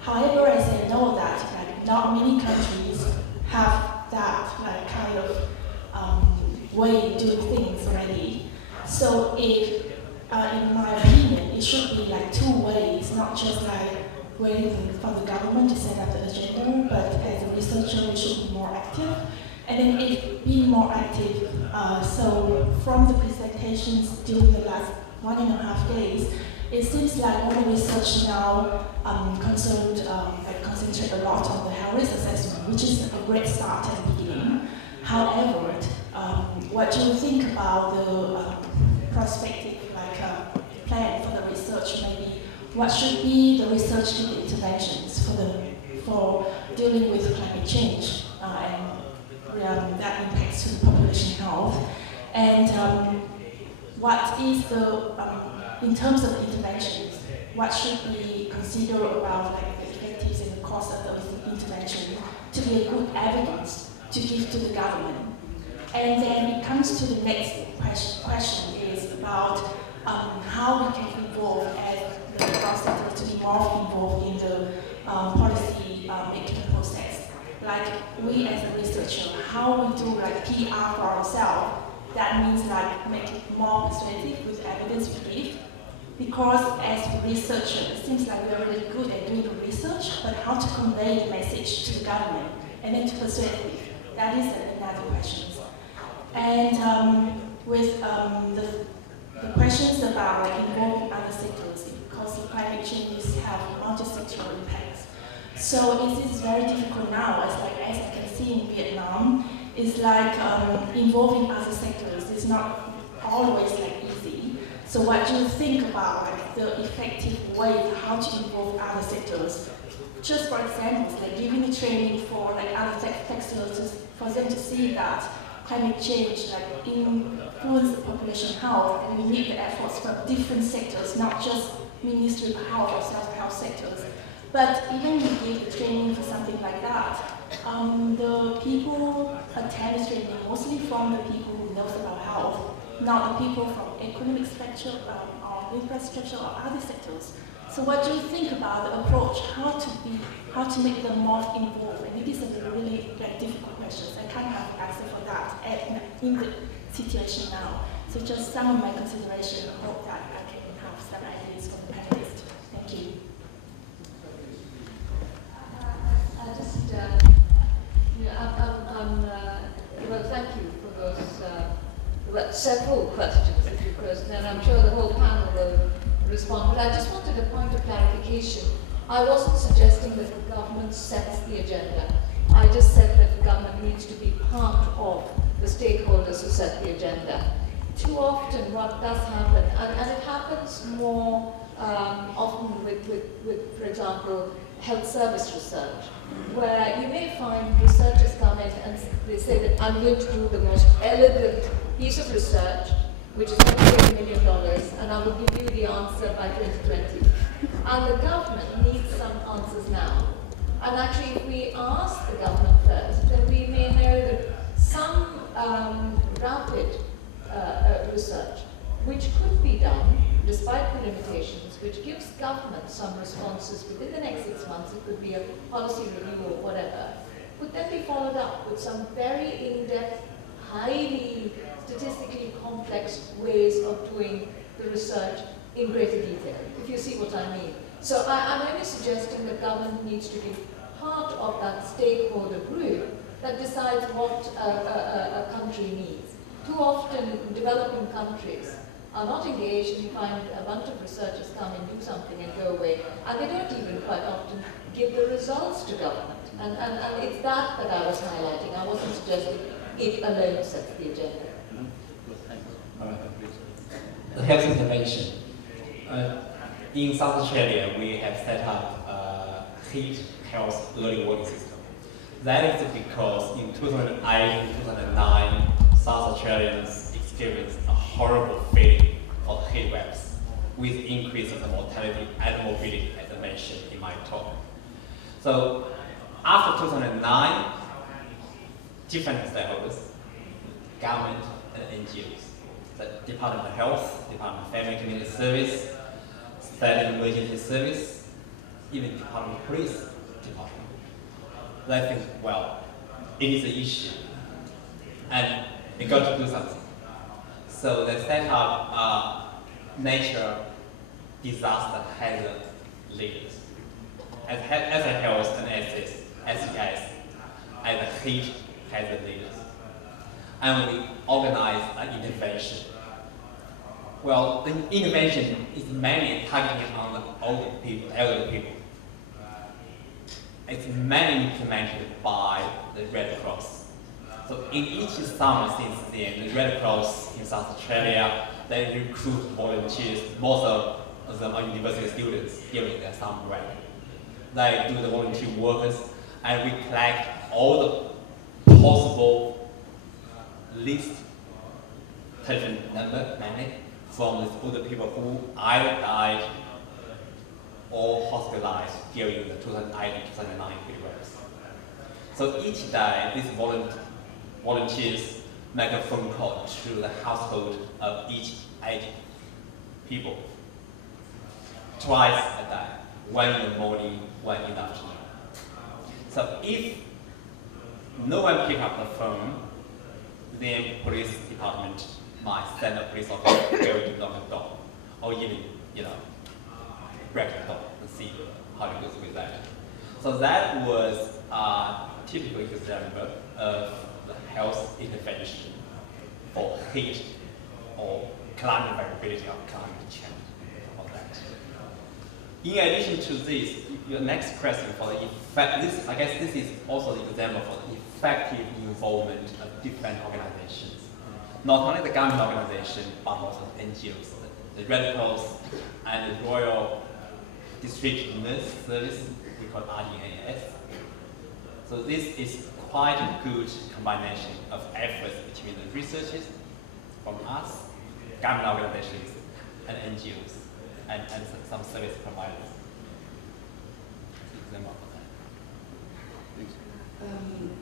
However, I say no that not many countries have that kind of way of doing things already. So if in my opinion, it should be two ways, not just waiting for the government to set up the agenda, but as a researcher, we should be more active. And then if being more active, so from the presentations during the last 1.5 days, it seems like all the research now concentrate a lot on the health risk assessment, which is a great start at the beginning. However, what do you think about the prospective plan for the research? Maybe what should be the research interventions for dealing with climate change and that impacts to the population health? And what is the in terms of interventions, what should we consider about the effectiveness and the cost of those interventions to be a good evidence to give to the government? And then it comes to the next question is about how we can involve as the private sector to be more involved in the policy making process. Like we as a researcher, how we do PR for ourselves, that means make it more persuasive with evidence we give. Because as a researcher, it seems like we're really good at doing the research, but how to convey the message to the government and then to persuade them, that is another question. And with the questions about involving other sectors, because climate changes have multi-sectoral impacts. So it is very difficult now, as I can see in Vietnam, it's involving other sectors. It's not always easy. So what do you think about the effective way how to involve other sectors? Just for example, giving the training for other sectors for them to see that climate change influence the population health, and we need the efforts from different sectors, not just Ministry of Health or self-health sectors. But even we give the training for something like that, the people attend the training mostly from the people who knows about health, not the people from economic sector or infrastructure or other sectors. So what do you think about the approach, how to make them more involved? And it is a really difficult question. I can't have an answer for that in the situation now. So just some of my consideration. I hope that I can have some ideas from the panelists. Thank you. Well, thank you for those several questions that you posed, and I'm sure the whole panel will respond. But I just wanted a point of clarification. I wasn't suggesting that the government sets the agenda. I just said that the government needs to be part of the stakeholders who set the agenda. Too often what does happen, and it happens more often with, for example, health service research, where you may find researchers come in and they say that I'm going to do the most elegant piece of research, which is going to take $1 million, and I will give you the answer by 2020. And the government needs some answers now. And actually, if we ask the government first, then we may know that some rapid research, which could be done despite the limitations, which gives government some responses within the next 6 months, it could be a policy review or whatever, could then be followed up with some very in-depth, highly statistically complex ways of doing the research in greater detail, if you see what I mean. So I'm only suggesting that government needs to be part of that stakeholder group that decides what a country needs. Too often, developing countries are not engaged, and you find a bunch of researchers come and do something and go away, and they don't even quite often give the results to government. And it's that I was highlighting. I wasn't suggesting it alone sets the agenda. The health intervention. In South Australia, we have set up a heat health early warning system. That is because in 2008 and 2009, South Australians experienced a horrible feeling of heat waves with increase of the mortality and morbidity, as I mentioned in my talk. So after 2009, different stakeholders, government and NGOs, the Department of Health, Department of Family and Community Service, State Emergency Service, even Department of Police Department. They think, well, it is an issue, and they got to do something. So they set up nature disaster hazard leaders, as a health and SES, as a heat hazard leaders. And we organize an intervention. Well, the intervention is mainly targeting on the older people, elderly people. It's mainly implemented by the Red Cross. So in each summer since then, the Red Cross in South Australia, they recruit volunteers. Most of them are university students during their summer break. They do the volunteer workers, and we collect all the possible list telephone number mainly from the older people who either died or hospitalized during the 2008 and 2009 periods. So each day, these volunteers make a phone call to the household of each 8 people, twice a day, one in the morning, one in the afternoon. So if no one picks up the phone, then police department might send a police officer to knock the door, or even, break the door and see how it goes with that. So that was a typical example of the health intervention for heat or climate variability or climate change. About that. In addition to this, your next question for the effect, I guess this is also the example for the effective involvement of different organizations. Not only the government organization, but also NGOs, the Red Cross and the Royal District Nurse Service, we call RDNS. So this is quite a good combination of efforts between the researchers from us, government organizations, and NGOs, and some service providers.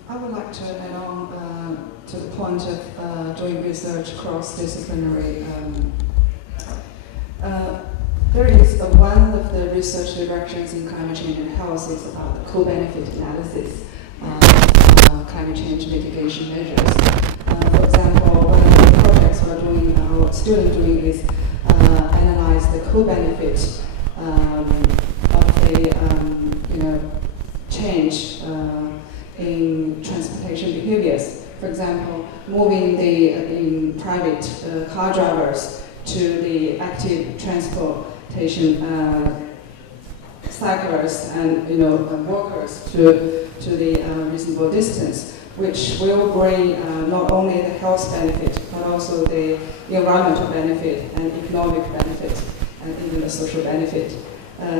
I would like to add on to the point of doing research cross-disciplinary. There is one of the research directions in climate change and health is about the co-benefit analysis of climate change mitigation measures. For example, one of the projects we're doing, our student doing is analyze the co-benefit of the change in transportation behaviors. For example, moving the private car drivers to the active transportation cyclists and walkers to the reasonable distance, which will bring not only the health benefit but also the environmental benefit and economic benefit and even the social benefit.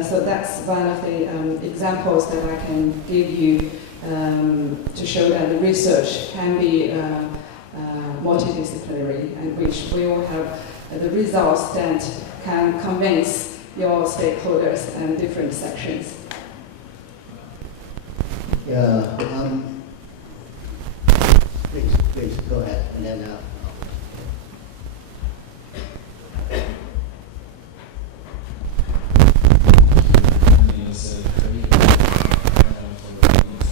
So that's one of the examples that I can give you to show that the research can be multidisciplinary, and which will have the results that can convince your stakeholders and different sections. Yeah, please go ahead, and then My name is Craig from the Viet,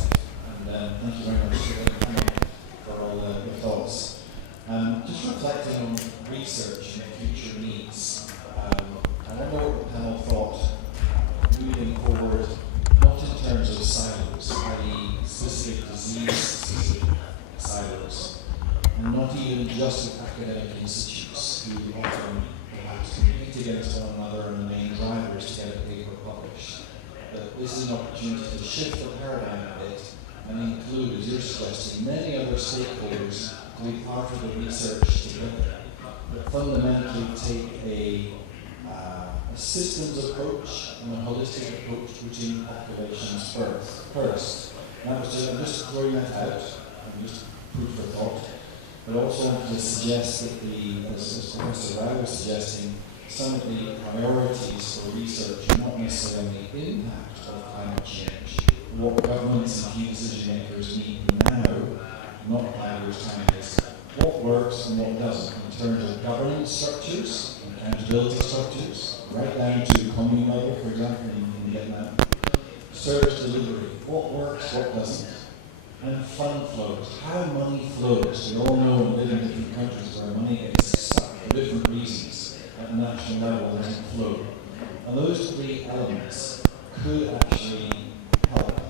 and thank you very much for all your thoughts. Just reflecting on research and future needs, I wonder what the panel thought moving forward, not in terms of silos, i.e. specific disease-specific silos, and not even just with academic institutes who often perhaps compete against one another and the main drivers to get a paper published. But this is an opportunity to shift the paradigm a bit and include, as you're suggesting, many other stakeholders to be part of the research together, but fundamentally take a systems approach and a holistic approach to putting populations first. That was just, I'm just throwing that out, and just food for thought, but also wanted to suggest that as Professor Rao was suggesting, some of the priorities for research are not necessarily on the impact of climate change, what governments and key decision makers need now, not 5 years' time, is what works and what doesn't in terms of governance structures, accountability structures, right down to commune level, for example, in Vietnam. Service delivery, what works, what doesn't. And fund flows, how money flows. We all know and live in different countries where money gets stuck for different reasons at national level doesn't flow. And those three elements could actually help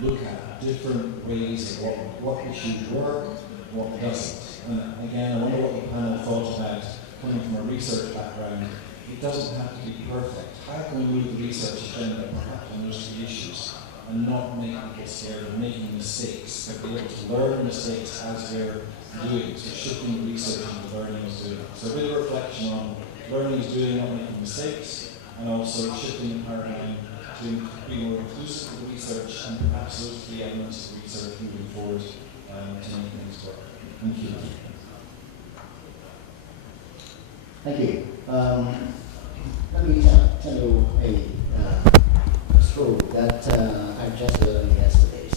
look at different ways of what issues work, what doesn't. And again, I wonder what the panel thought about coming from a research background. It doesn't have to be perfect. How can we move the research agenda perhaps on those three issues and not make people scared of making mistakes, but be able to learn mistakes as they're doing, so shifting research into learning is doing. So a bit of reflection on learning is doing, not making mistakes, and also shifting the paradigm to be more inclusive of research and perhaps those three elements of research moving forward to make things work. Thank you. Thank you. Let me tell you a story that I just learned yesterday.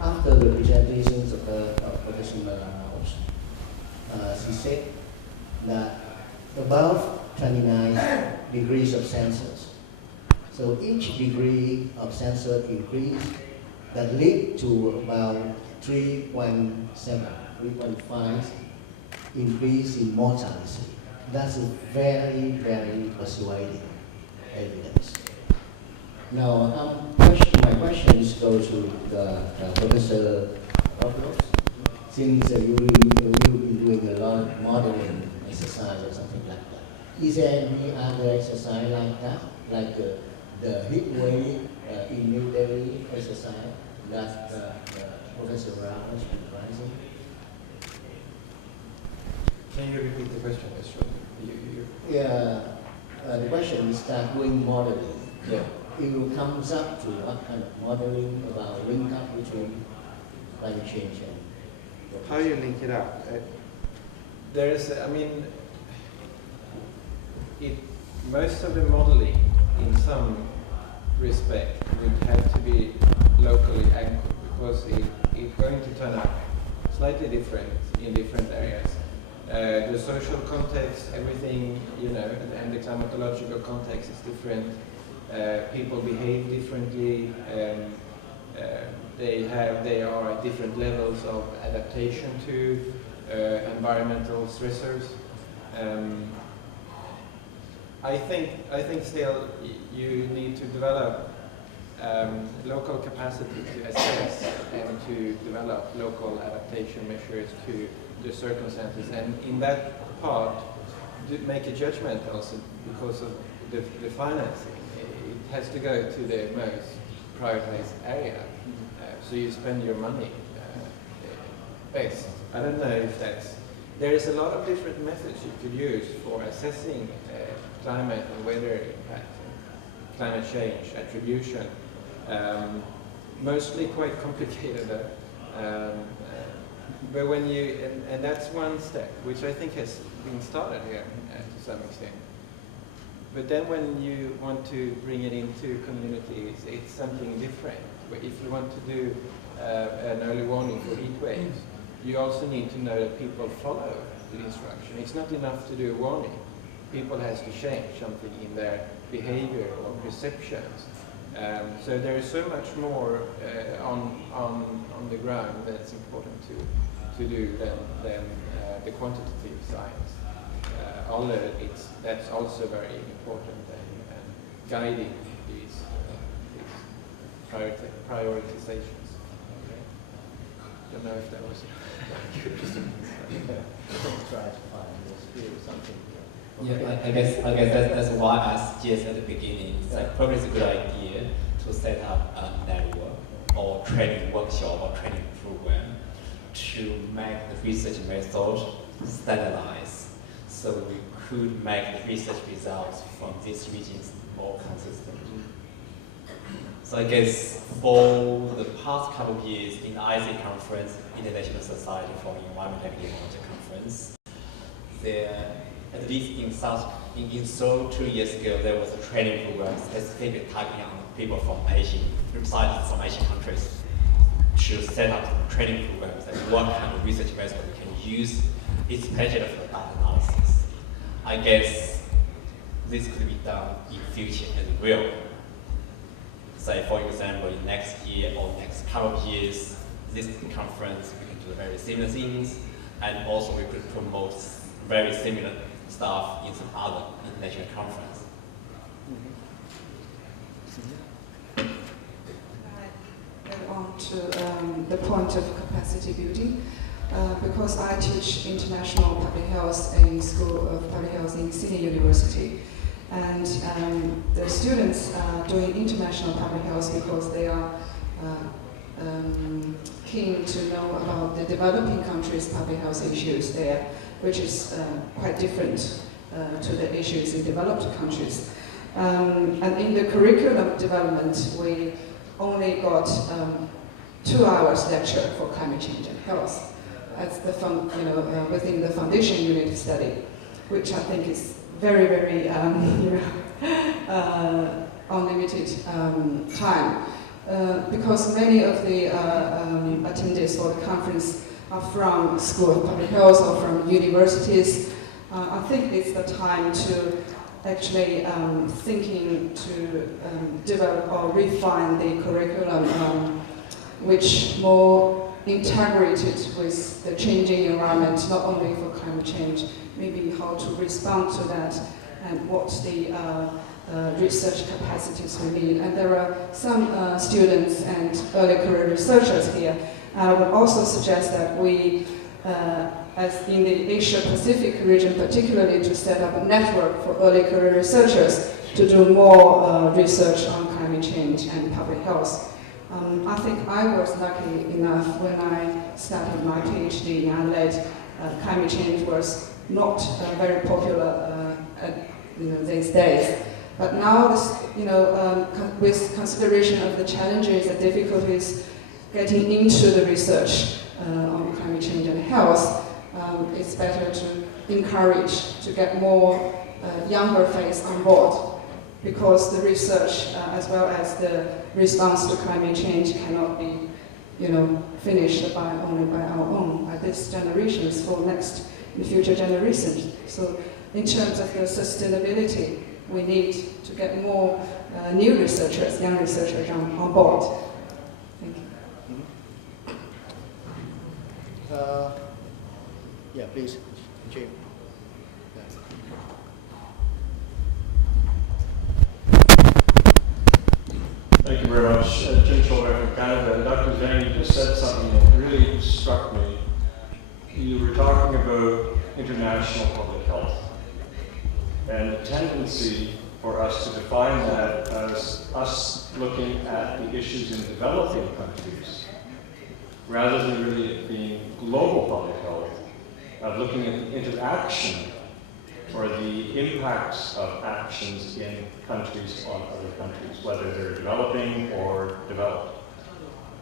After the presentations of Professor Rao, she said that above 29 degrees of Celsius, so each degree of Celsius increase that lead to about 3.7, 3.5 increase in mortality. That's a very, very persuading evidence. Now, my questions go to the Professor Robert. Since you've been doing a lot of modeling exercise or something like that, is there any other exercise like that, like the heat wave in New Delhi exercise that Professor Rao has been advising? Can you repeat the question? Yeah, the question is that doing modeling. Yeah. It comes up to what kind of modeling about link up between climate change and how you link it up? Most of the modeling, in some respect, would have to be locally anchored because it's going to turn out slightly different in different areas. The social context, everything, and the climatological context is different. People behave differently. They are at different levels of adaptation to environmental stressors. I think still you need to develop local capacity to assess and to develop local adaptation measures to the circumstances, and in that part, make a judgment also because of the financing. It has to go to the most prioritized area, so you spend your money best. I don't know if there is a lot of different methods you could use for assessing climate and weather impact, climate change, attribution. Mostly quite complicated, but when you, and that's one step, which I think has been started here to some extent. But then when you want to bring it into communities, it's something different. if you want to do an early warning for heat waves, you also need to know that people follow the instruction. It's not enough to do a warning. People has to change something in their behavior or perceptions. So there is so much more on the ground that's important to do than the quantitative science. Although that's also very important and guiding these prioritizations. Okay. Don't know if that was good. Try to find something. Yeah, I guess that's why I suggested at the beginning. It's like probably it's a good idea to set up a network or training workshop or training program to make the research method standardized, so we could make the research results from these regions more consistent. So I guess for the past couple of years in the IC conference, International Society for Environmental Technology Conference, there, at least in Seoul 2 years ago, there was a training program specifically targeting on people from scientists from Asian countries to set up training programs and what kind of research method we can use, especially for data analysis. I guess this could be done in future as well. Say, for example, in next year or next couple of years, this conference, we can do very similar things, and also we could promote very similar stuff in some other international conference. On to the point of capacity building, because I teach international public health in School of Public Health in Sydney University, and the students are doing international public health because they are keen to know about the developing countries' public health issues there, which is quite different to the issues in developed countries. And in the curriculum development, we only got 2 hours lecture for climate change and health as the within the foundation unit study, which I think is very, very unlimited time, because many of the attendees for the conference are from School of Public Health or from universities. I think it's the time to actually thinking to develop or refine the curriculum which more integrated with the changing environment, not only for climate change, maybe how to respond to that and what the research capacities we need. And there are some students and early career researchers here. I would also suggest that we, as in the Asia-Pacific region particularly, to set up a network for early career researchers to do more research on climate change and public health. I think I was lucky enough when I started my PhD in Adelaide. Climate change was not very popular these days. But now, with consideration of the challenges and difficulties getting into the research on climate change and health, it's better to encourage to get more younger face on board, because the research as well as the response to climate change cannot be, finished only by our own, by this generations, for next and future generations. So, in terms of the sustainability, we need to get more new researchers, young researchers on board. Thank you. Yeah, please, Jim. Thank you very much. Jim Schulter from Canada. Dr. Zhang, you just said something that really struck me. You were talking about international public health and the tendency for us to define that as us looking at the issues in developing countries rather than really it being global public health, looking at the interaction or the impacts of actions in countries on other countries, whether they're developing or developed.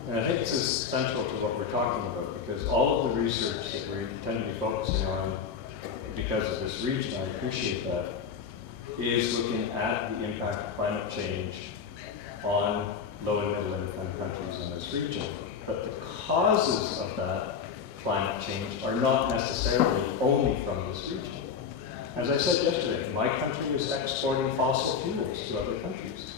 And I think this is central to what we're talking about, because all of the research that we tend to be focusing on, because of this region, I appreciate that, is looking at the impact of climate change on low and middle income countries in this region. But the causes of that climate change are not necessarily only from this region. As I said yesterday, my country is exporting fossil fuels to other countries.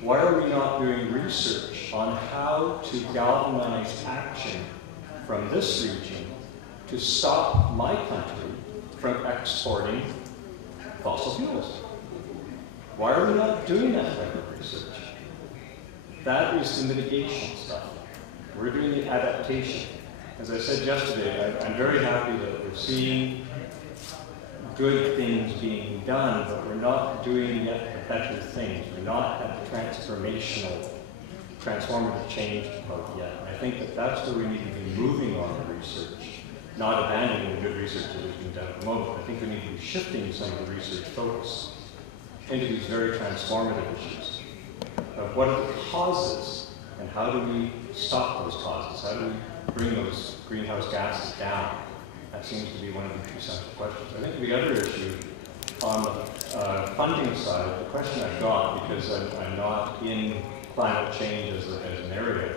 Why are we not doing research on how to galvanize action from this region to stop my country from exporting fossil fuels? Why are we not doing that type of research? That is the mitigation stuff. We're doing the adaptation. As I said yesterday, I'm very happy that we're seeing good things being done, but we're not doing yet the better things. We're not at the transformative change mode yet. And I think that that's where we need to be moving on the research, not abandoning the good research that is being done at the moment. I think we need to be shifting some of the research focus into these very transformative issues of what are the causes and how do we stop those causes? How do we bring those greenhouse gases down? That seems to be one of the two central questions. I think the other issue on the funding side, the question I've got, because I'm not in climate change as an area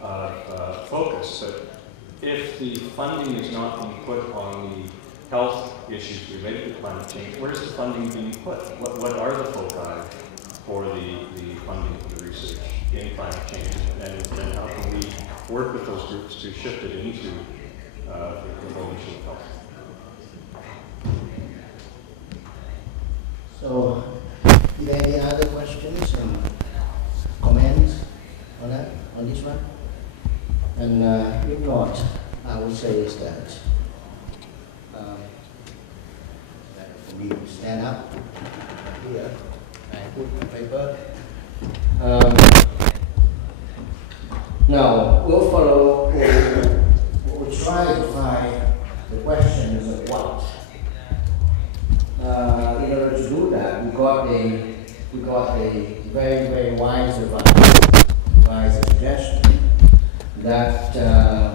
of focus, but if the funding is not being put on the health issues related to climate change, where's the funding being put? What are the foci for the funding for the research in climate change? And how can we work with those groups to shift it into the whole issue of health? So, is there any other questions and comments on that, on this one? And if not, I would say is that for me to stand up here and put my paper. Now, we'll follow, we'll try to find the questions of what. In order to do that, we got a very, very wise advice, wise suggestion that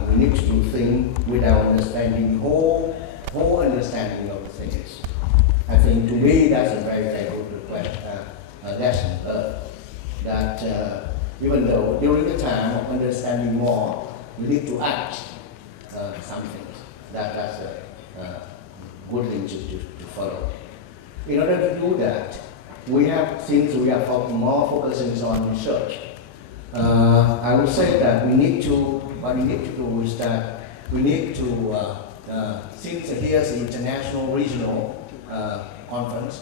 we need to do things without understanding whole understanding of the things. I think to me that's a very, very good lesson learned. That even though during the time of understanding more, we need to act something. That's a good thing to follow. In order to do that, since we are more focusing on research, I would say that what we need to do is that we need to, since here's the international regional conference,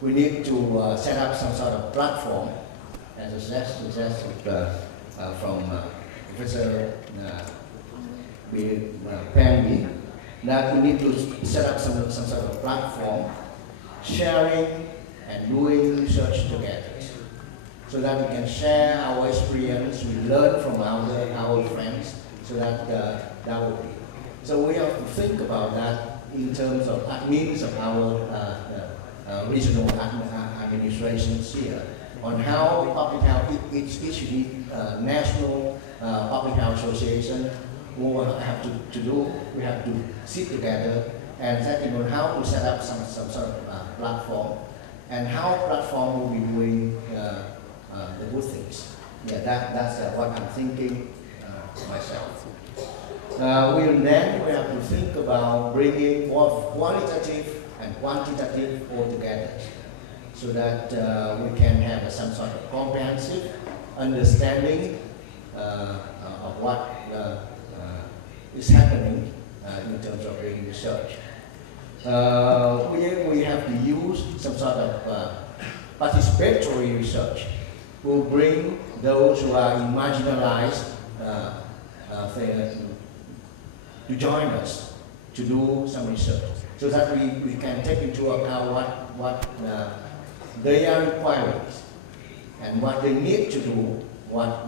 we need to set up some sort of platform, as a suggestion from Professor Pambi, that we need to set up some sort of platform, sharing and doing research together, so that we can share our experience, we learn from our friends, so that that would be. So we have to think about that in terms of means of our regional administrations here, on how public health, each national public health association will have to do. We have to sit together and think on how to set up some sort of platform, and how platform will be doing the good things. Yeah, that's what I'm thinking myself. We have to think about bringing both qualitative and quantitative all together, so that we can have some sort of comprehensive understanding of what is happening in terms of doing research. We have to use some sort of participatory research. We'll bring those who are marginalized to join us to do some research, so that we can take into account what their requirements and what they need to do, what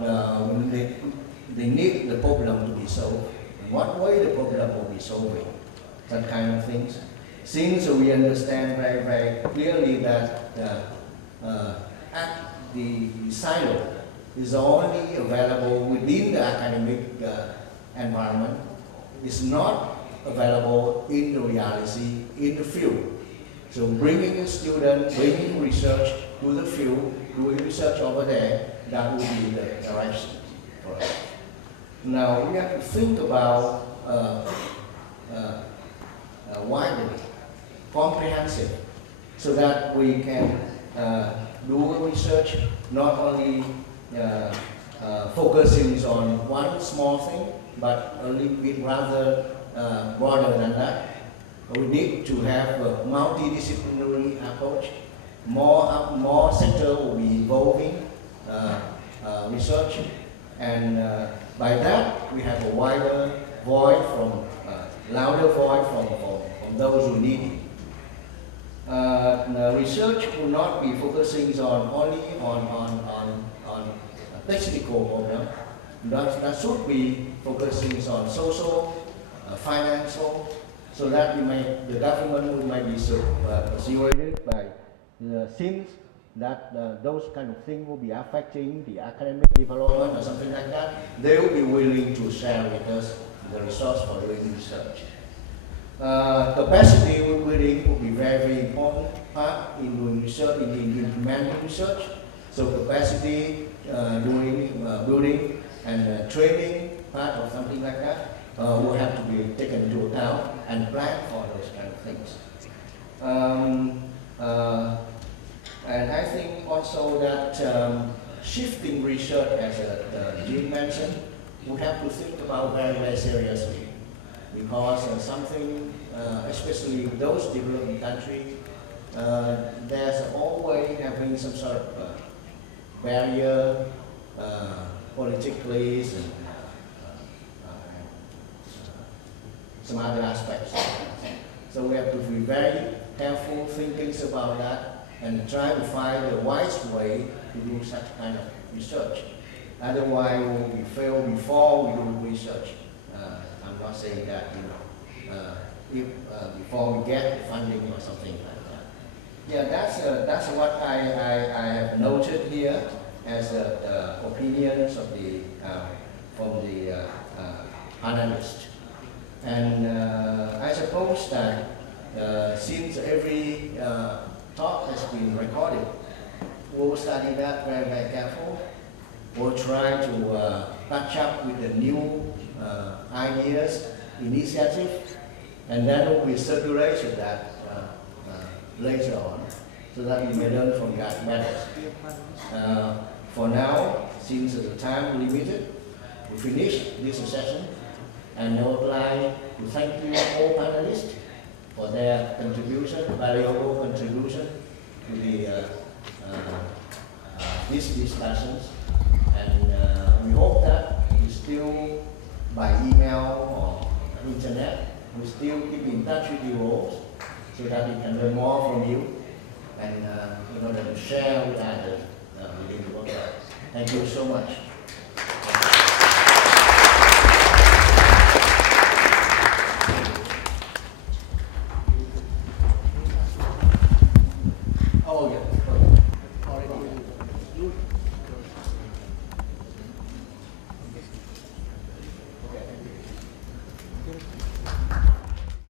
they need the problem to be solved, and what way the problem will be solving, that kind of things. Since we understand very, very clearly that the silo is only available within the academic environment, it's not available in the reality, in the field. So bringing a student, bringing research to the field, doing research over there, that would be the direction for us. Now we have to think about widely, comprehensive, so that we can do research not only focusing on one small thing, but a little bit rather broader than that. We need to have a multidisciplinary approach. More sectors will be involving research, and by that we have a wider voice louder voice from those who need it. Research will not be focusing only on technical problem. That should be focusing on social, financial, so that the government might be persuaded by since that those kind of things will be affecting the academic development or something like that, they will be willing to share with us the resource for doing research. Capacity building will be very important part in doing research, in implementing research. So capacity building and training part of something like that will have to be taken into account and plan for those kind of things. And I think also that shifting research, as Jim mentioned, we have to think about very, very seriously, because something, especially those developing countries, there's always having some sort of barrier politically and some other aspects. So we have to be very careful thinking about that and try to find the wise way to do such kind of research. Otherwise, we will fail before we do research. I'm not saying that, if before we get the funding or something like that. Yeah, that's what I have noted here as the opinions of from the panelists. And I suppose that since every talk has been recorded, we'll study that very, very careful. We'll try to catch up with the new ideas, initiatives, and then we'll circulate that later on, so that we may learn from that better. For now, since the time limited, we finish this session, and I would like to thank you all panelists for their contribution, valuable contribution to these discussions. And we hope that we still, by email or internet, we still keep in touch with you all, so that we can learn more from you and in order to share with others within the workshop. Thank you so much.